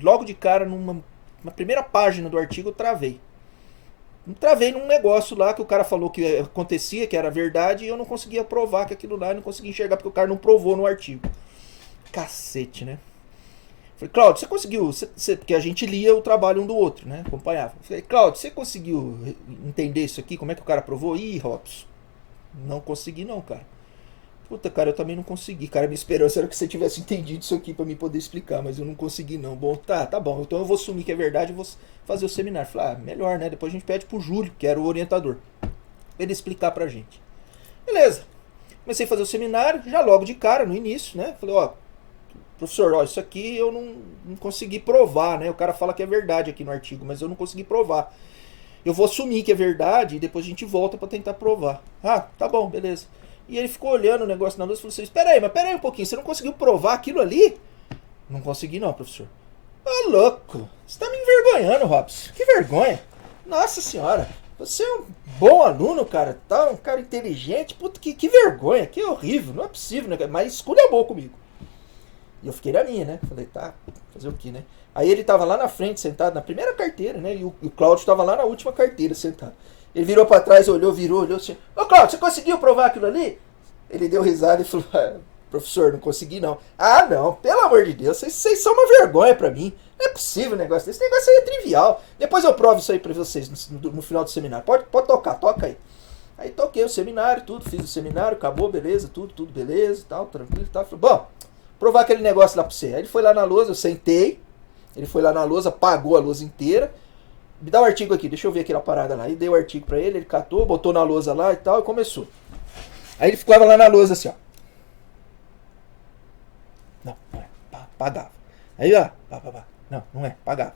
logo de cara, na primeira página do artigo, eu travei. Travei num negócio lá que o cara falou que acontecia, que era verdade, e eu não conseguia provar que aquilo lá, eu não conseguia enxergar porque o cara não provou no artigo. Cacete, né? Falei, Cláudio, você conseguiu, porque a gente lia o trabalho um do outro, né? Acompanhava. Falei, Cláudio, você conseguiu entender isso aqui? Como é que o cara provou? Ih, Robson, não consegui não, cara. Puta, cara, eu também não consegui. Cara, minha esperança era que você tivesse entendido isso aqui pra me poder explicar, mas eu não consegui não. Bom, tá bom. Então eu vou assumir que é verdade e vou fazer o seminário. Falei, melhor, né? Depois a gente pede pro Júlio, que era o orientador, pra ele explicar pra gente. Beleza. Comecei a fazer o seminário, já logo de cara, no início, né? Falei, professor, isso aqui eu não consegui provar, né? O cara fala que é verdade aqui no artigo, mas eu não consegui provar. Eu vou assumir que é verdade e depois a gente volta pra tentar provar. Ah, tá bom, beleza. E ele ficou olhando o negócio na luz e falou assim, espera aí um pouquinho, você não conseguiu provar aquilo ali? Não consegui não, professor. Louco, você tá me envergonhando, Robson. Que vergonha. Nossa senhora, você é um bom aluno, cara, tá um cara inteligente. Puta, que vergonha, que horrível, não é possível, né? Mas esculhambou comigo. E eu fiquei na minha, né? Falei, tá, fazer o quê, né? Aí ele tava lá na frente, sentado na primeira carteira, né? E o Cláudio tava lá na última carteira, sentado. Ele virou pra trás, olhou assim. Ô Cláudio, você conseguiu provar aquilo ali? Ele deu risada e falou, professor, não consegui não. Ah não, pelo amor de Deus, vocês são uma vergonha pra mim. Não é possível um negócio desse. Esse negócio aí é trivial. Depois eu provo isso aí pra vocês no final do seminário. Pode tocar, toca aí. Aí toquei o seminário, fiz o seminário, acabou, beleza, tudo beleza, tal, tranquilo, tal. Falei, bom, provar aquele negócio lá pra você. Aí ele foi lá na lousa, eu sentei, ele foi lá na lousa, apagou a lousa inteira. Me dá o artigo aqui, deixa eu ver aquela parada lá. Aí dei o artigo pra ele catou, botou na lousa lá e tal, e começou. Aí ele ficava lá na lousa assim, ó. Não é, pagava. Aí, ó, não é, pagava.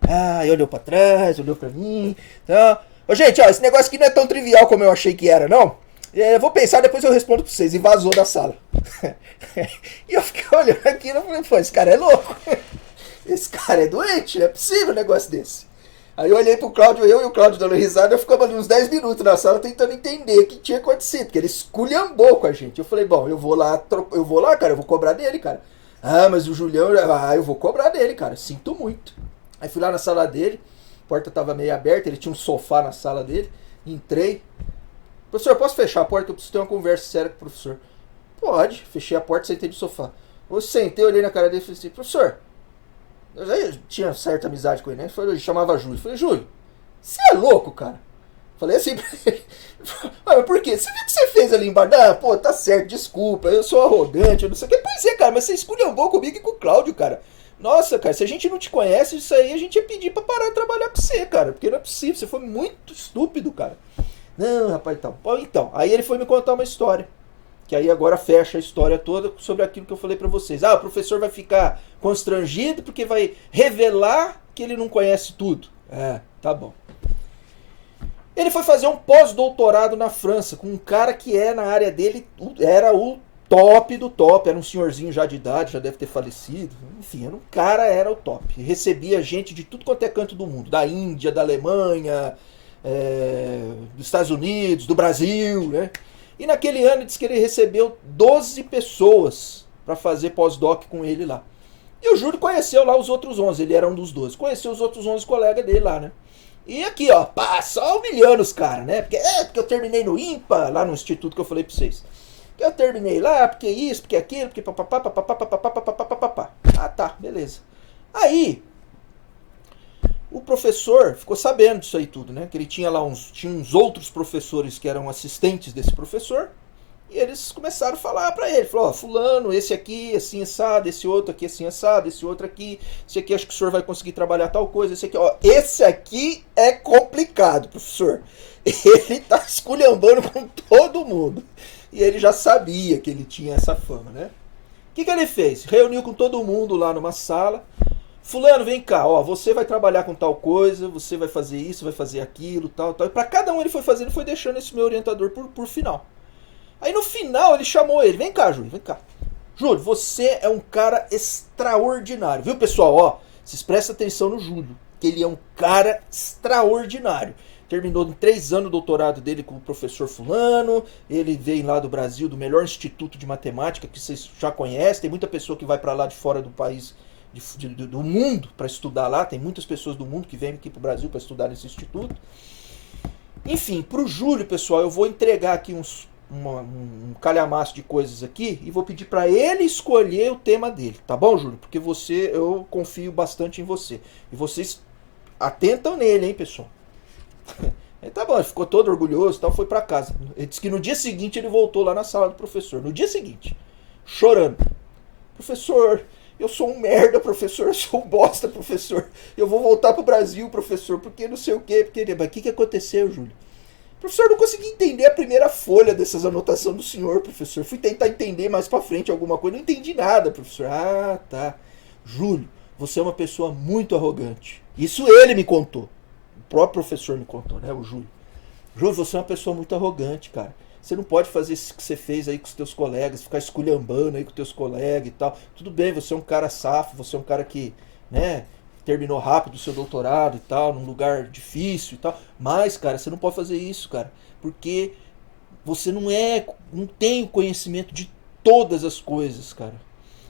Aí olhou pra trás, olhou pra mim. Tá. Ô, gente, ó, esse negócio aqui não é tão trivial como eu achei que era, não. Eu vou pensar, depois eu respondo pra vocês. E vazou da sala. E eu fiquei olhando aquilo e falei, pô, esse cara é louco. Esse cara é doente, não é possível um negócio desse. Aí eu olhei pro Cláudio, eu e o Cláudio dando risada, eu ficava ali uns 10 minutos na sala tentando entender o que tinha acontecido, porque ele esculhambou com a gente. Eu falei, bom, eu vou lá, cara, eu vou cobrar dele, cara. Ah, mas o Julião, eu vou cobrar dele, cara, sinto muito. Aí fui lá na sala dele, a porta tava meio aberta, ele tinha um sofá na sala dele, entrei. Professor, posso fechar a porta? Eu preciso ter uma conversa séria com o professor. Pode, fechei a porta, sentei no sofá. Eu sentei, olhei na cara dele e falei assim, professor, eu já tinha certa amizade com ele, né? Ele chamava Júlio. Eu falei, Júlio, você é louco, cara? Falei assim pra ele. Mas por quê? Você viu o que você fez ali embaixo? Ah, pô, tá certo, desculpa, eu sou arrogante, eu não sei o que. Pois é, cara, mas você esculhambou comigo e com o Cláudio, cara. Nossa, cara, se a gente não te conhece, isso aí a gente ia pedir pra parar de trabalhar com você, cara. Porque não é possível, você foi muito estúpido, cara. Não, rapaz, então. Então, aí ele foi me contar uma história. Que aí agora fecha a história toda sobre aquilo que eu falei pra vocês. Ah, o professor vai ficar constrangido porque vai revelar que ele não conhece tudo. É, tá bom. Ele foi fazer um pós-doutorado na França com um cara que na área dele era o top do top. Era um senhorzinho já de idade, já deve ter falecido. Enfim, era o top. Recebia gente de tudo quanto é canto do mundo. Da Índia, da Alemanha, dos Estados Unidos, do Brasil, né? E naquele ano diz que ele recebeu 12 pessoas para fazer pós-doc com ele lá. E o Júlio conheceu lá os outros 11, ele era um dos 12. Conheceu os outros 11 colegas dele lá, né? E aqui, ó, só humilhando os caras, né? Porque eu terminei no IMPA, lá no instituto que eu falei pra vocês. Que eu terminei lá, porque isso, porque aquilo, porque papapá, papapá, papapá, papapá, papapá. Ah, tá, beleza. Aí, o professor ficou sabendo disso aí tudo, né? Que ele tinha lá uns outros professores que eram assistentes desse professor. E eles começaram a falar pra ele. Falou, ó, fulano, esse aqui, assim, assado, esse outro aqui, assim, assado, esse outro aqui, esse aqui acho que o senhor vai conseguir trabalhar tal coisa, esse aqui, ó, esse aqui é complicado, professor. Ele tá esculhambando com todo mundo. E ele já sabia que ele tinha essa fama, né? O que ele fez? Reuniu com todo mundo lá numa sala. Fulano, vem cá, ó, você vai trabalhar com tal coisa, você vai fazer isso, vai fazer aquilo, tal, tal. E pra cada um ele foi fazendo, foi deixando esse meu orientador por final. Aí no final ele chamou ele, vem cá, Júlio, vem cá. Júlio, você é um cara extraordinário, viu, pessoal? Ó, vocês prestem atenção no Júlio, que ele é um cara extraordinário. Terminou em 3 anos o doutorado dele com o professor fulano, ele veio lá do Brasil, do melhor instituto de matemática que vocês já conhecem, tem muita pessoa que vai pra lá de fora do país, do mundo, para estudar lá, tem muitas pessoas do mundo que vêm aqui pro Brasil para estudar nesse instituto. Enfim, pro Júlio, pessoal, eu vou entregar aqui um calhamaço de coisas aqui e vou pedir para ele escolher o tema dele, tá bom, Júlio? Porque eu confio bastante em você. E vocês atentam nele, hein, pessoal? Aí tá bom, ele ficou todo orgulhoso e tal, foi para casa. Ele disse que no dia seguinte ele voltou lá na sala do professor. No dia seguinte, chorando. Professor, eu sou um merda, professor, eu sou um bosta, professor. Eu vou voltar pro Brasil, professor, porque não sei o quê. Mas o que aconteceu, Júlio? Professor, eu não consegui entender a primeira folha dessas anotações do senhor, professor. Fui tentar entender mais pra frente alguma coisa, não entendi nada, professor. Ah, tá. Júlio, você é uma pessoa muito arrogante. Isso ele me contou. O próprio professor me contou, né, o Júlio. Júlio, você é uma pessoa muito arrogante, cara. Você não pode fazer isso que você fez aí com os teus colegas, ficar esculhambando aí com os teus colegas e tal. Tudo bem, você é um cara safo, você é um cara que, né, terminou rápido o seu doutorado e tal, num lugar difícil e tal. Mas, cara, você não pode fazer isso, cara. Porque você não tem o conhecimento de todas as coisas, cara.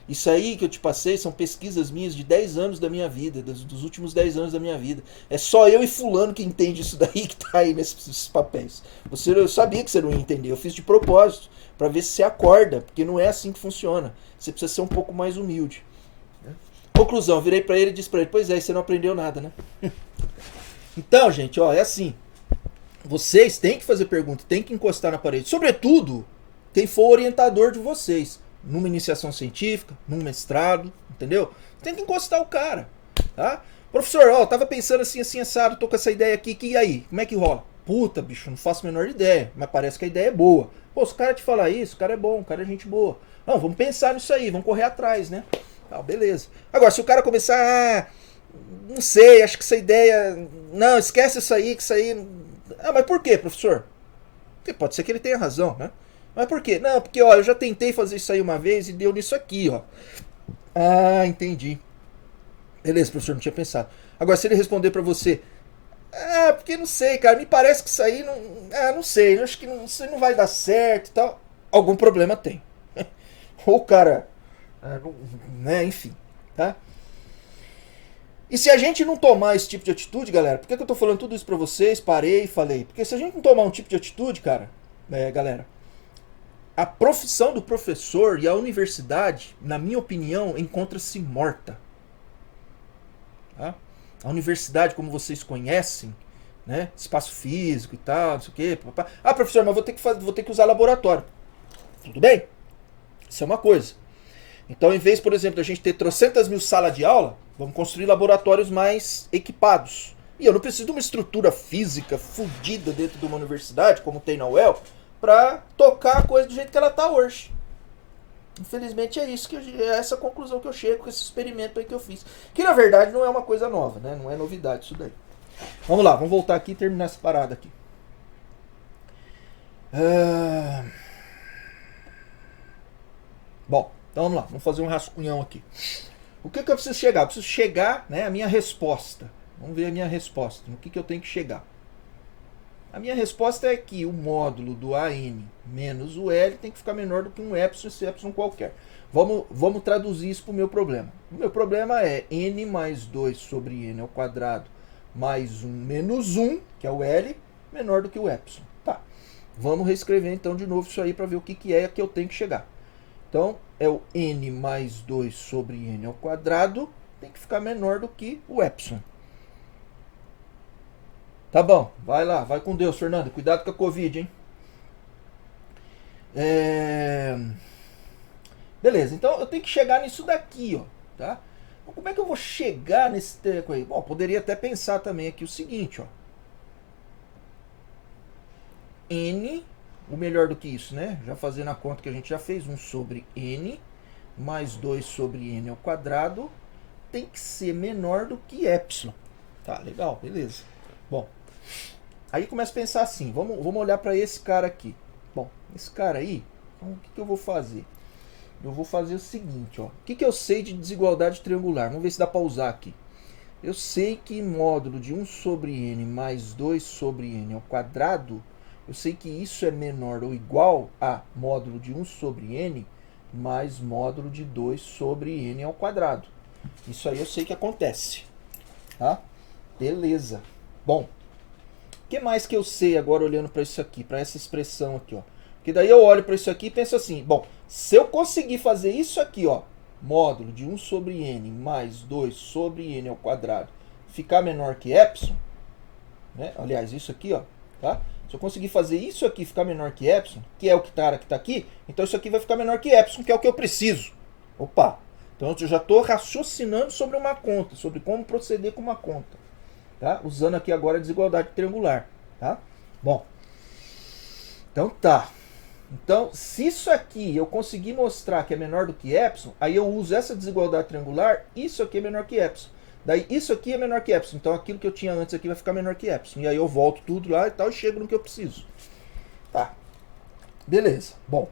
Isso aí que eu te passei são pesquisas minhas de 10 anos da minha vida, dos últimos 10 anos da minha vida. É só eu e fulano que entende isso daí que tá aí nesses papéis. Eu sabia que você não ia entender, eu fiz de propósito, para ver se você acorda, porque não é assim que funciona. Você precisa ser um pouco mais humilde. Conclusão, virei para ele e disse para ele, pois é, você não aprendeu nada, né? Então, gente, ó, é assim. Vocês têm que fazer pergunta, têm que encostar na parede. Sobretudo, quem for orientador de vocês. Numa iniciação científica, num mestrado, entendeu? Tem que encostar o cara, tá? Professor, ó, tava pensando assim, assado, tô com essa ideia aqui, e aí? Como é que rola? Puta, bicho, não faço a menor ideia, mas parece que a ideia é boa. Pô, se o cara te falar isso, o cara é bom, o cara é gente boa. Não, vamos pensar nisso aí, vamos correr atrás, né? Ah, beleza. Agora, se o cara começar, não sei, acho que essa ideia, não, esquece isso aí, que isso aí... Ah, mas por quê, professor? Porque pode ser que ele tenha razão, né? Mas por quê? Não, porque ó, eu já tentei fazer isso aí uma vez e deu nisso aqui, ó. Ah, entendi. Beleza, professor, não tinha pensado. Agora, se ele responder pra você, porque não sei, cara, me parece que isso aí não... não sei, eu acho que isso aí não vai dar certo e tal. Algum problema tem. Ou o cara... né, enfim, tá? E se a gente não tomar esse tipo de atitude, galera, por que eu tô falando tudo isso pra vocês? Parei e falei. Porque se a gente não tomar um tipo de atitude, cara, galera, a profissão do professor e a universidade, na minha opinião, encontra-se morta. Tá? A universidade, como vocês conhecem, né, espaço físico e tal, não sei o quê. Ah, professor, mas vou ter que usar laboratório. Tudo bem? Isso é uma coisa. Então, em vez, por exemplo, da gente ter trocentas mil salas de aula, vamos construir laboratórios mais equipados. E eu não preciso de uma estrutura física fodida dentro de uma universidade, como tem na UEL, para tocar a coisa do jeito que ela está hoje. Infelizmente é isso é essa conclusão que eu chego com esse experimento aí que eu fiz. Que na verdade não é uma coisa nova, né? Não é novidade isso daí. Vamos lá, vamos voltar aqui e terminar essa parada aqui. Bom, então vamos lá, vamos fazer um rascunhão aqui. O que eu preciso chegar? Eu preciso chegar, né, a minha resposta. Vamos ver a minha resposta, no que eu tenho que chegar. A minha resposta é que o módulo do AN menos o L tem que ficar menor do que um epsilon, esse epsilon qualquer. Vamos traduzir isso para o meu problema. O meu problema é N mais 2 sobre N ao quadrado mais 1 menos 1, que é o L, menor do que o epsilon. Tá. Vamos reescrever então de novo isso aí para ver o que é que eu tenho que chegar. Então, é o N mais 2 sobre N ao quadrado, tem que ficar menor do que o epsilon. Tá bom, vai lá, vai com Deus, Fernando. Cuidado com a Covid, hein? Beleza, então eu tenho que chegar nisso daqui, ó, tá? Como é que eu vou chegar nesse treco aí? Bom, poderia até pensar também aqui o seguinte, ó. N, o melhor do que isso, né? Já fazendo a conta que a gente já fez, 1 sobre N mais 2 sobre N ao quadrado tem que ser menor do que epsilon. Tá, legal, beleza. Bom, aí começa a pensar assim, vamos olhar para esse cara aqui. Bom, esse cara aí, então, o que eu vou fazer? Eu vou fazer o seguinte, ó. O que eu sei de desigualdade triangular? Vamos ver se dá para usar aqui. Eu sei que módulo de 1 sobre N mais 2 sobre N ao quadrado, eu sei que isso é menor ou igual a módulo de 1 sobre N mais módulo de 2 sobre N ao quadrado. Isso aí eu sei que acontece. Tá? Beleza. Bom, o que mais que eu sei agora olhando para isso aqui, para essa expressão aqui, ó? Porque daí eu olho para isso aqui e penso assim, bom, se eu conseguir fazer isso aqui, ó, módulo de 1 sobre N mais 2 sobre N ao quadrado, ficar menor que epsilon, né? Aliás, isso aqui, ó, tá? Se eu conseguir fazer isso aqui ficar menor que epsilon, que é o que tá aqui, então isso aqui vai ficar menor que epsilon, que é o que eu preciso. Opa! Então eu já estou raciocinando sobre uma conta, sobre como proceder com uma conta. Tá? Usando aqui agora a desigualdade triangular. Tá? Bom, então tá. Então, se isso aqui eu conseguir mostrar que é menor do que epsilon, aí eu uso essa desigualdade triangular, isso aqui é menor que epsilon. Daí isso aqui é menor que epsilon. Então aquilo que eu tinha antes aqui vai ficar menor que epsilon. E aí eu volto tudo lá e tal e chego no que eu preciso. Tá. Beleza. Bom.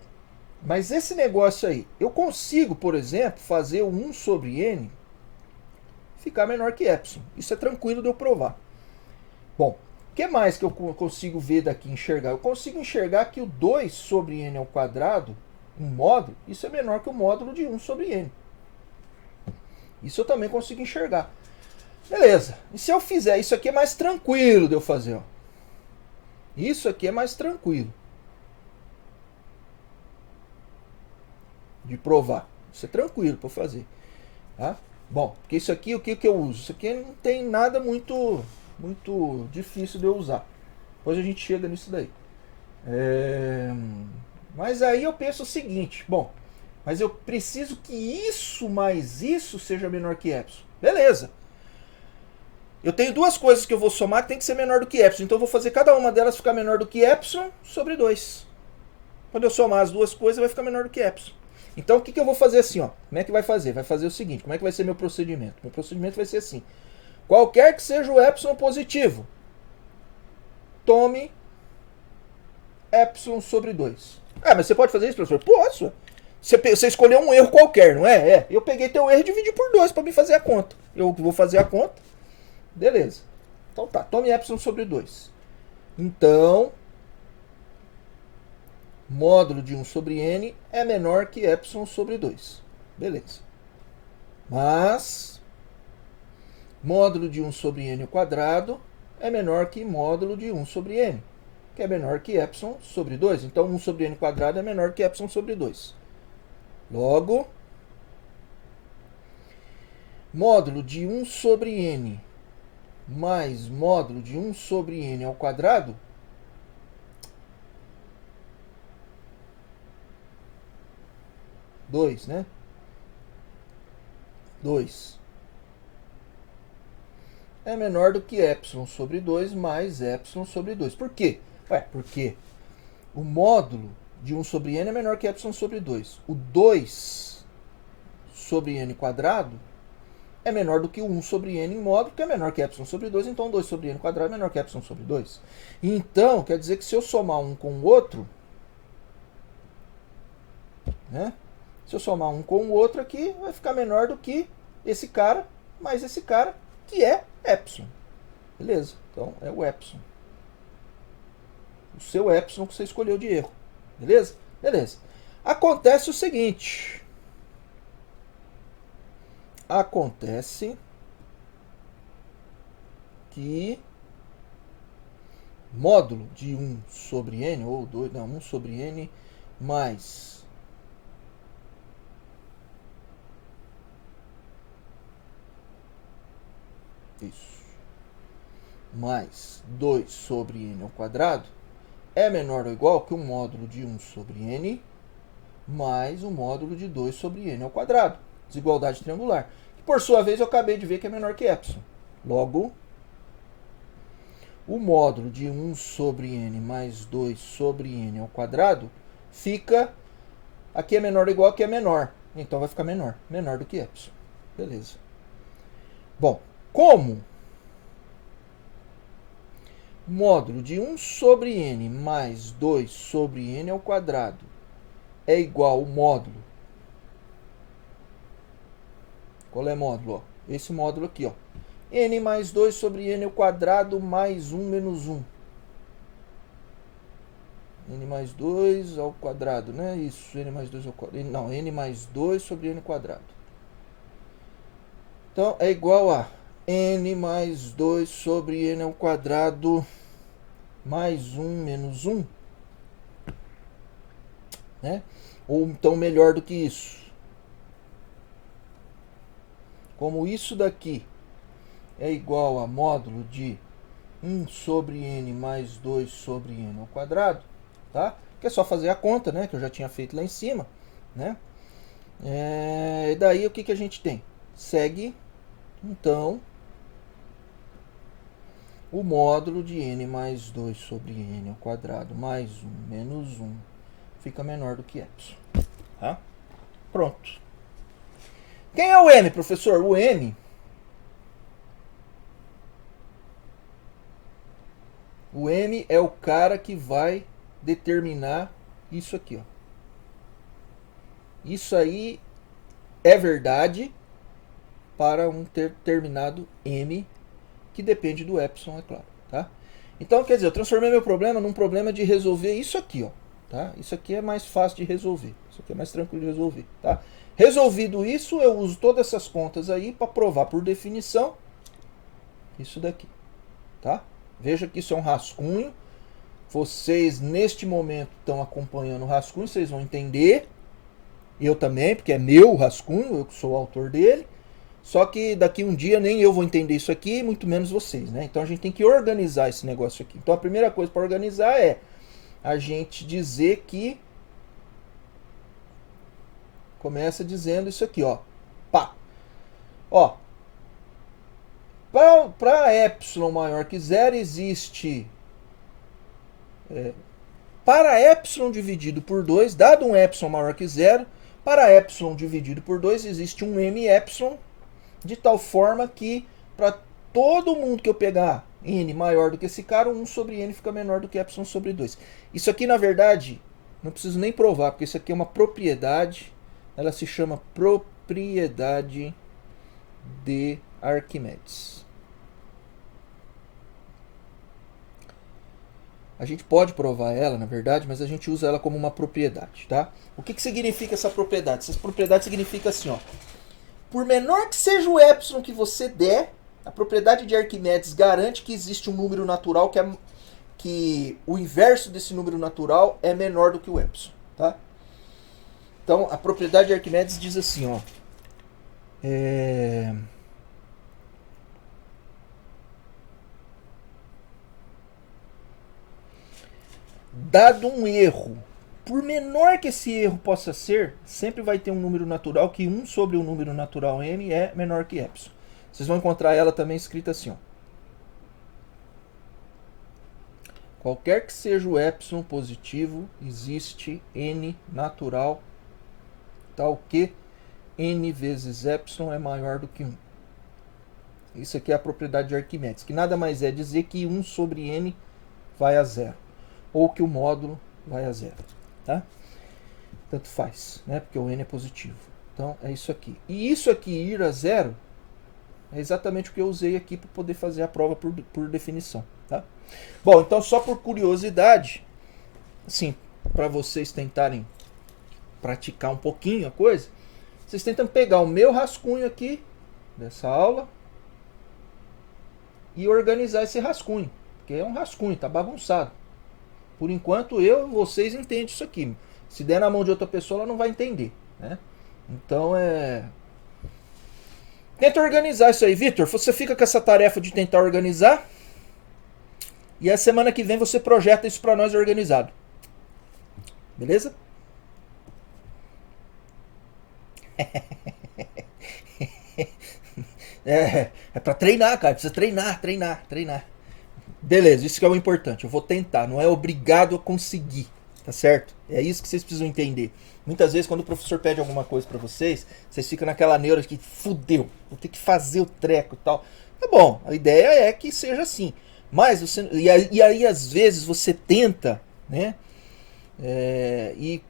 Mas esse negócio aí, eu consigo, por exemplo, fazer o 1 sobre N ficar menor que epsilon. Isso é tranquilo de eu provar. Bom, o que mais que eu consigo ver daqui, enxergar? Eu consigo enxergar que o 2 sobre N ao quadrado, um módulo, isso é menor que o módulo de 1 sobre N. Isso eu também consigo enxergar. Beleza. E se eu fizer, isso aqui é mais tranquilo de eu fazer. Ó. Isso aqui é mais tranquilo de provar. Isso é tranquilo para fazer. Tá? Bom, porque isso aqui, o que eu uso? Isso aqui não tem nada muito difícil de eu usar. Depois a gente chega nisso daí. Mas aí eu penso o seguinte, bom, mas eu preciso que isso mais isso seja menor que epsilon. Beleza. Eu tenho duas coisas que eu vou somar que tem que ser menor do que epsilon. Então eu vou fazer cada uma delas ficar menor do que epsilon sobre 2. Quando eu somar as duas coisas, vai ficar menor do que epsilon. Então, o que eu vou fazer assim, ó? Como é que vai fazer? Vai fazer o seguinte, como é que vai ser meu procedimento? Meu procedimento vai ser assim. Qualquer que seja o epsilon positivo, tome epsilon sobre 2. Ah, mas você pode fazer isso, professor? Posso. Você escolheu um erro qualquer, não é? Eu peguei teu erro e dividi por 2 para me fazer a conta. Eu vou fazer a conta. Beleza. Então tá, tome epsilon sobre 2. Então, módulo de 1 sobre n é menor que epsilon sobre 2. Beleza. Mas, módulo de 1 sobre n ao quadrado é menor que módulo de 1 sobre n, que é menor que epsilon sobre 2. Então, 1 sobre n ao quadrado é menor que epsilon sobre 2. Logo, módulo de 1 sobre n mais módulo de 1 sobre n ao quadrado dois, né? 2 é menor do que epsilon sobre 2 mais epsilon sobre 2. Por quê? Porque o módulo de 1 sobre n é menor que epsilon sobre 2. O 2 sobre n quadrado é menor do que o 1 sobre n em módulo, que é menor que epsilon sobre 2. Então, 2 sobre n quadrado é menor que epsilon sobre 2. Então, quer dizer que se eu somar um com o outro, né? Se eu somar um com o outro aqui, vai ficar menor do que esse cara mais esse cara, que é epsilon. Beleza? Então, é o epsilon. O seu epsilon que você escolheu de erro. Beleza? Beleza. Acontece o seguinte. Acontece que módulo de 1 sobre n, ou 2, não, 1 sobre n mais mais 2 sobre n ao quadrado é menor ou igual que o módulo de 1 sobre n mais o módulo de 2 sobre n ao quadrado. Desigualdade triangular. Que, por sua vez, eu acabei de ver que é menor que epsilon. Logo, o módulo de 1 sobre n mais 2 sobre n ao quadrado fica... Aqui é menor ou igual, aqui é menor. Então vai ficar menor. Menor do que epsilon. Beleza. Bom, como módulo de 1 sobre n mais 2 sobre n ao quadrado é igual ao módulo. Qual é o módulo? Ó, esse módulo aqui, ó. N mais 2 sobre n ao quadrado mais 1 menos 1. N mais 2 ao quadrado, né? Isso, n mais 2 ao quadrado. Não, n mais 2 sobre n ao quadrado. Então, é igual a n mais 2 sobre n ao quadrado mais 1 menos 1. Né? Ou então melhor do que isso. Como isso daqui é igual a módulo de 1 sobre n mais 2 sobre n ao quadrado, tá? Que é só fazer a conta, né? Que eu já tinha feito lá em cima, né? E daí o que a gente tem? Segue, então, o módulo de n mais 2 sobre n ao quadrado mais 1 menos 1 fica menor do que epsilon. Tá? Pronto. Quem é o m, professor? O m é o cara que vai determinar isso aqui. Ó. Isso aí é verdade para um determinado m que depende do epsilon, é claro. Tá? Então, quer dizer, eu transformei meu problema num problema de resolver isso aqui. Ó. Tá? Isso aqui é mais fácil de resolver. Isso aqui é mais tranquilo de resolver. Tá? Resolvido isso, eu uso todas essas contas aí para provar por definição isso daqui. Tá? Veja que isso é um rascunho. Vocês, neste momento, estão acompanhando o rascunho, vocês vão entender. Eu também, porque é meu rascunho, eu que sou o autor dele. Só que daqui um dia nem eu vou entender isso aqui, muito menos vocês, né? Então a gente tem que organizar esse negócio aqui. Então a primeira coisa para organizar é a gente dizer que... Começa dizendo isso aqui, ó. Pá. Ó. Para epsilon maior que zero existe... para epsilon dividido por 2, dado um epsilon maior que zero, para epsilon dividido por 2 existe um m epsilon, de tal forma que para todo mundo que eu pegar n maior do que esse cara, 1 sobre n fica menor do que epsilon sobre 2. Isso aqui, na verdade, não preciso nem provar, porque isso aqui é uma propriedade, ela se chama propriedade de Arquimedes. A gente pode provar ela, na verdade, mas a gente usa ela como uma propriedade, tá? O que significa essa propriedade? Essa propriedade significa assim, ó. Por menor que seja o epsilon que você der, a propriedade de Arquimedes garante que existe um número natural que o inverso desse número natural é menor do que o epsilon, tá? Então, a propriedade de Arquimedes diz assim, ó. Dado um erro, por menor que esse erro possa ser, sempre vai ter um número natural que 1 sobre o número natural m é menor que epsilon. Vocês vão encontrar ela também escrita assim, ó. Qualquer que seja o epsilon positivo, existe n natural tal que n vezes epsilon é maior do que 1. Isso aqui é a propriedade de Arquimedes, que nada mais é dizer que 1 sobre n vai a zero, ou que o módulo vai a zero, tá? Tanto faz, né? Porque o n é positivo. Então é isso aqui. E isso aqui ir a zero é exatamente o que eu usei aqui para poder fazer a prova por definição, tá? Bom, então só por curiosidade, assim, para vocês tentarem praticar um pouquinho a coisa, vocês tentam pegar o meu rascunho aqui dessa aula e organizar esse rascunho, porque é um rascunho, tá bagunçado. Por enquanto vocês entendem isso aqui. Se der na mão de outra pessoa, ela não vai entender, né? Então tenta organizar isso aí, Vitor. Você fica com essa tarefa de tentar organizar. E a semana que vem você projeta isso para nós organizado. Beleza? É para treinar, cara. Precisa treinar. Beleza, isso que é o importante. Eu vou tentar, não é obrigado a conseguir, tá certo? É isso que vocês precisam entender. Muitas vezes, quando o professor pede alguma coisa pra vocês, vocês ficam naquela neura de que fudeu, vou ter que fazer o treco e tal. Tá bom, a ideia é que seja assim. Mas você, e aí às vezes você tenta, né? E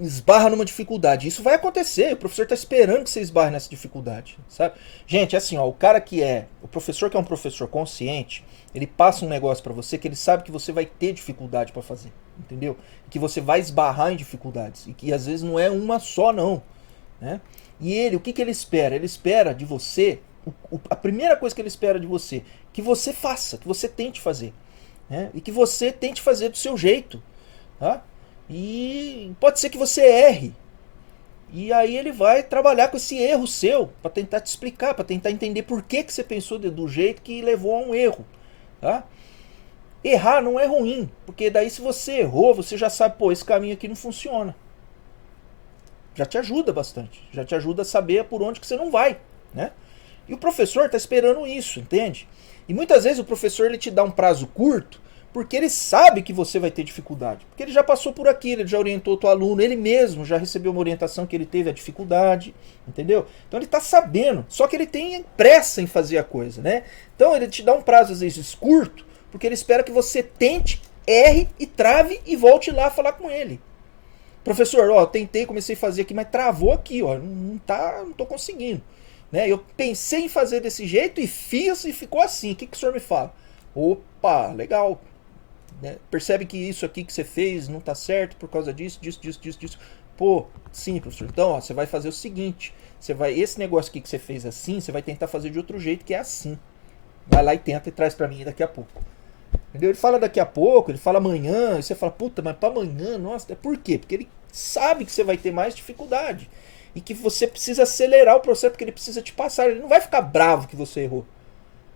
esbarra numa dificuldade. Isso vai acontecer, o professor está esperando que você esbarre nessa dificuldade, sabe? Gente, é assim, ó, o professor que é um professor consciente, ele passa um negócio para você que ele sabe que você vai ter dificuldade para fazer, entendeu? Que você vai esbarrar em dificuldades e que às vezes não é uma só não, né? E ele, o que ele espera? Ele espera de você, a primeira coisa que ele espera de você, que você faça, que você tente fazer, né? E que você tente fazer do seu jeito, tá? E pode ser que você erre. E aí ele vai trabalhar com esse erro seu para tentar te explicar, para tentar entender por que você pensou do jeito que levou a um erro, tá? Errar não é ruim, porque daí se você errou, você já sabe, pô, esse caminho aqui não funciona. Já te ajuda bastante, já te ajuda a saber por onde que você não vai, né? E o professor está esperando isso, entende? E muitas vezes o professor ele te dá um prazo curto, porque ele sabe que você vai ter dificuldade. Porque ele já passou por aquilo, ele já orientou o teu aluno, ele mesmo já recebeu uma orientação que ele teve a dificuldade, entendeu? Então ele está sabendo, só que ele tem pressa em fazer a coisa, né? Então ele te dá um prazo às vezes curto, porque ele espera que você tente, erre e trave e volte lá a falar com ele. Professor, ó, tentei, comecei a fazer aqui, mas travou aqui, ó, não tô conseguindo. Né? Eu pensei em fazer desse jeito e fiz e ficou assim. O que o senhor me fala? Opa, legal. Né? Percebe que isso aqui que você fez não está certo por causa disso. Pô, sim, professor. Então, ó, você vai fazer o seguinte. Esse negócio aqui que você fez assim, você vai tentar fazer de outro jeito, que é assim. Vai lá e tenta e traz para mim daqui a pouco. Entendeu? Ele fala daqui a pouco, ele fala amanhã, e você fala, puta, mas para amanhã, nossa, por quê? Porque ele sabe que você vai ter mais dificuldade. E que você precisa acelerar o processo, porque ele precisa te passar. Ele não vai ficar bravo que você errou.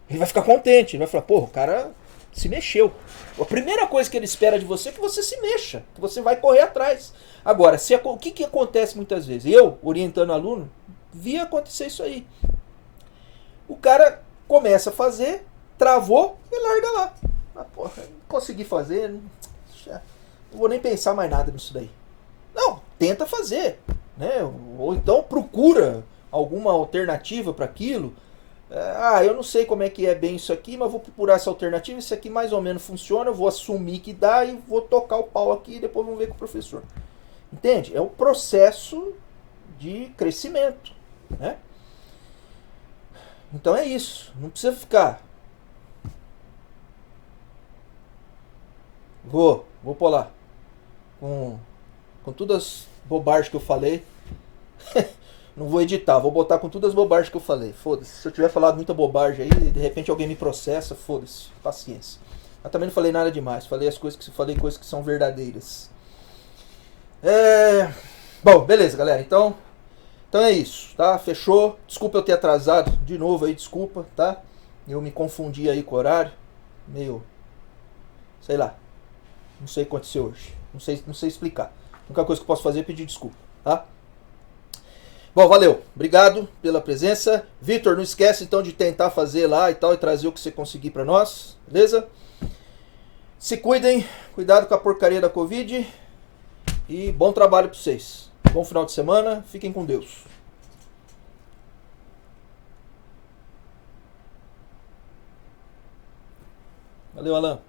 Ele vai ficar contente. Ele vai falar, pô, o cara se mexeu. A primeira coisa que ele espera de você é que você se mexa, que você vai correr atrás. Agora, o que acontece muitas vezes? Eu, orientando aluno, vi acontecer isso aí. O cara começa a fazer, travou e larga lá. Ah, porra, não consegui fazer, não vou nem pensar mais nada nisso daí. Não, tenta fazer. Né? Ou então procura alguma alternativa para aquilo. Eu não sei como é que é bem isso aqui, mas vou procurar essa alternativa. Isso aqui mais ou menos funciona, eu vou assumir que dá e vou tocar o pau aqui e depois vamos ver com o professor. Entende? É um processo de crescimento, né? Então é isso. Não precisa ficar. Vou pôr lá. Com todas as bobagens que eu falei. Não vou editar, vou botar com todas as bobagens que eu falei. Foda-se. Se eu tiver falado muita bobagem aí, de repente alguém me processa, foda-se. Paciência. Mas também não falei nada demais. Falei coisas que são verdadeiras. Bom, beleza, galera. Então é isso, tá? Fechou. Desculpa eu ter atrasado de novo aí, desculpa, tá? Eu me confundi aí com o horário. Meio... sei lá. Não sei o que aconteceu hoje. Não sei explicar. A única coisa que eu posso fazer é pedir desculpa, tá? Bom, valeu. Obrigado pela presença. Vitor, não esquece então de tentar fazer lá e tal e trazer o que você conseguir pra nós, beleza? Se cuidem, cuidado com a porcaria da Covid e bom trabalho pra vocês. Bom final de semana, fiquem com Deus. Valeu, Alan.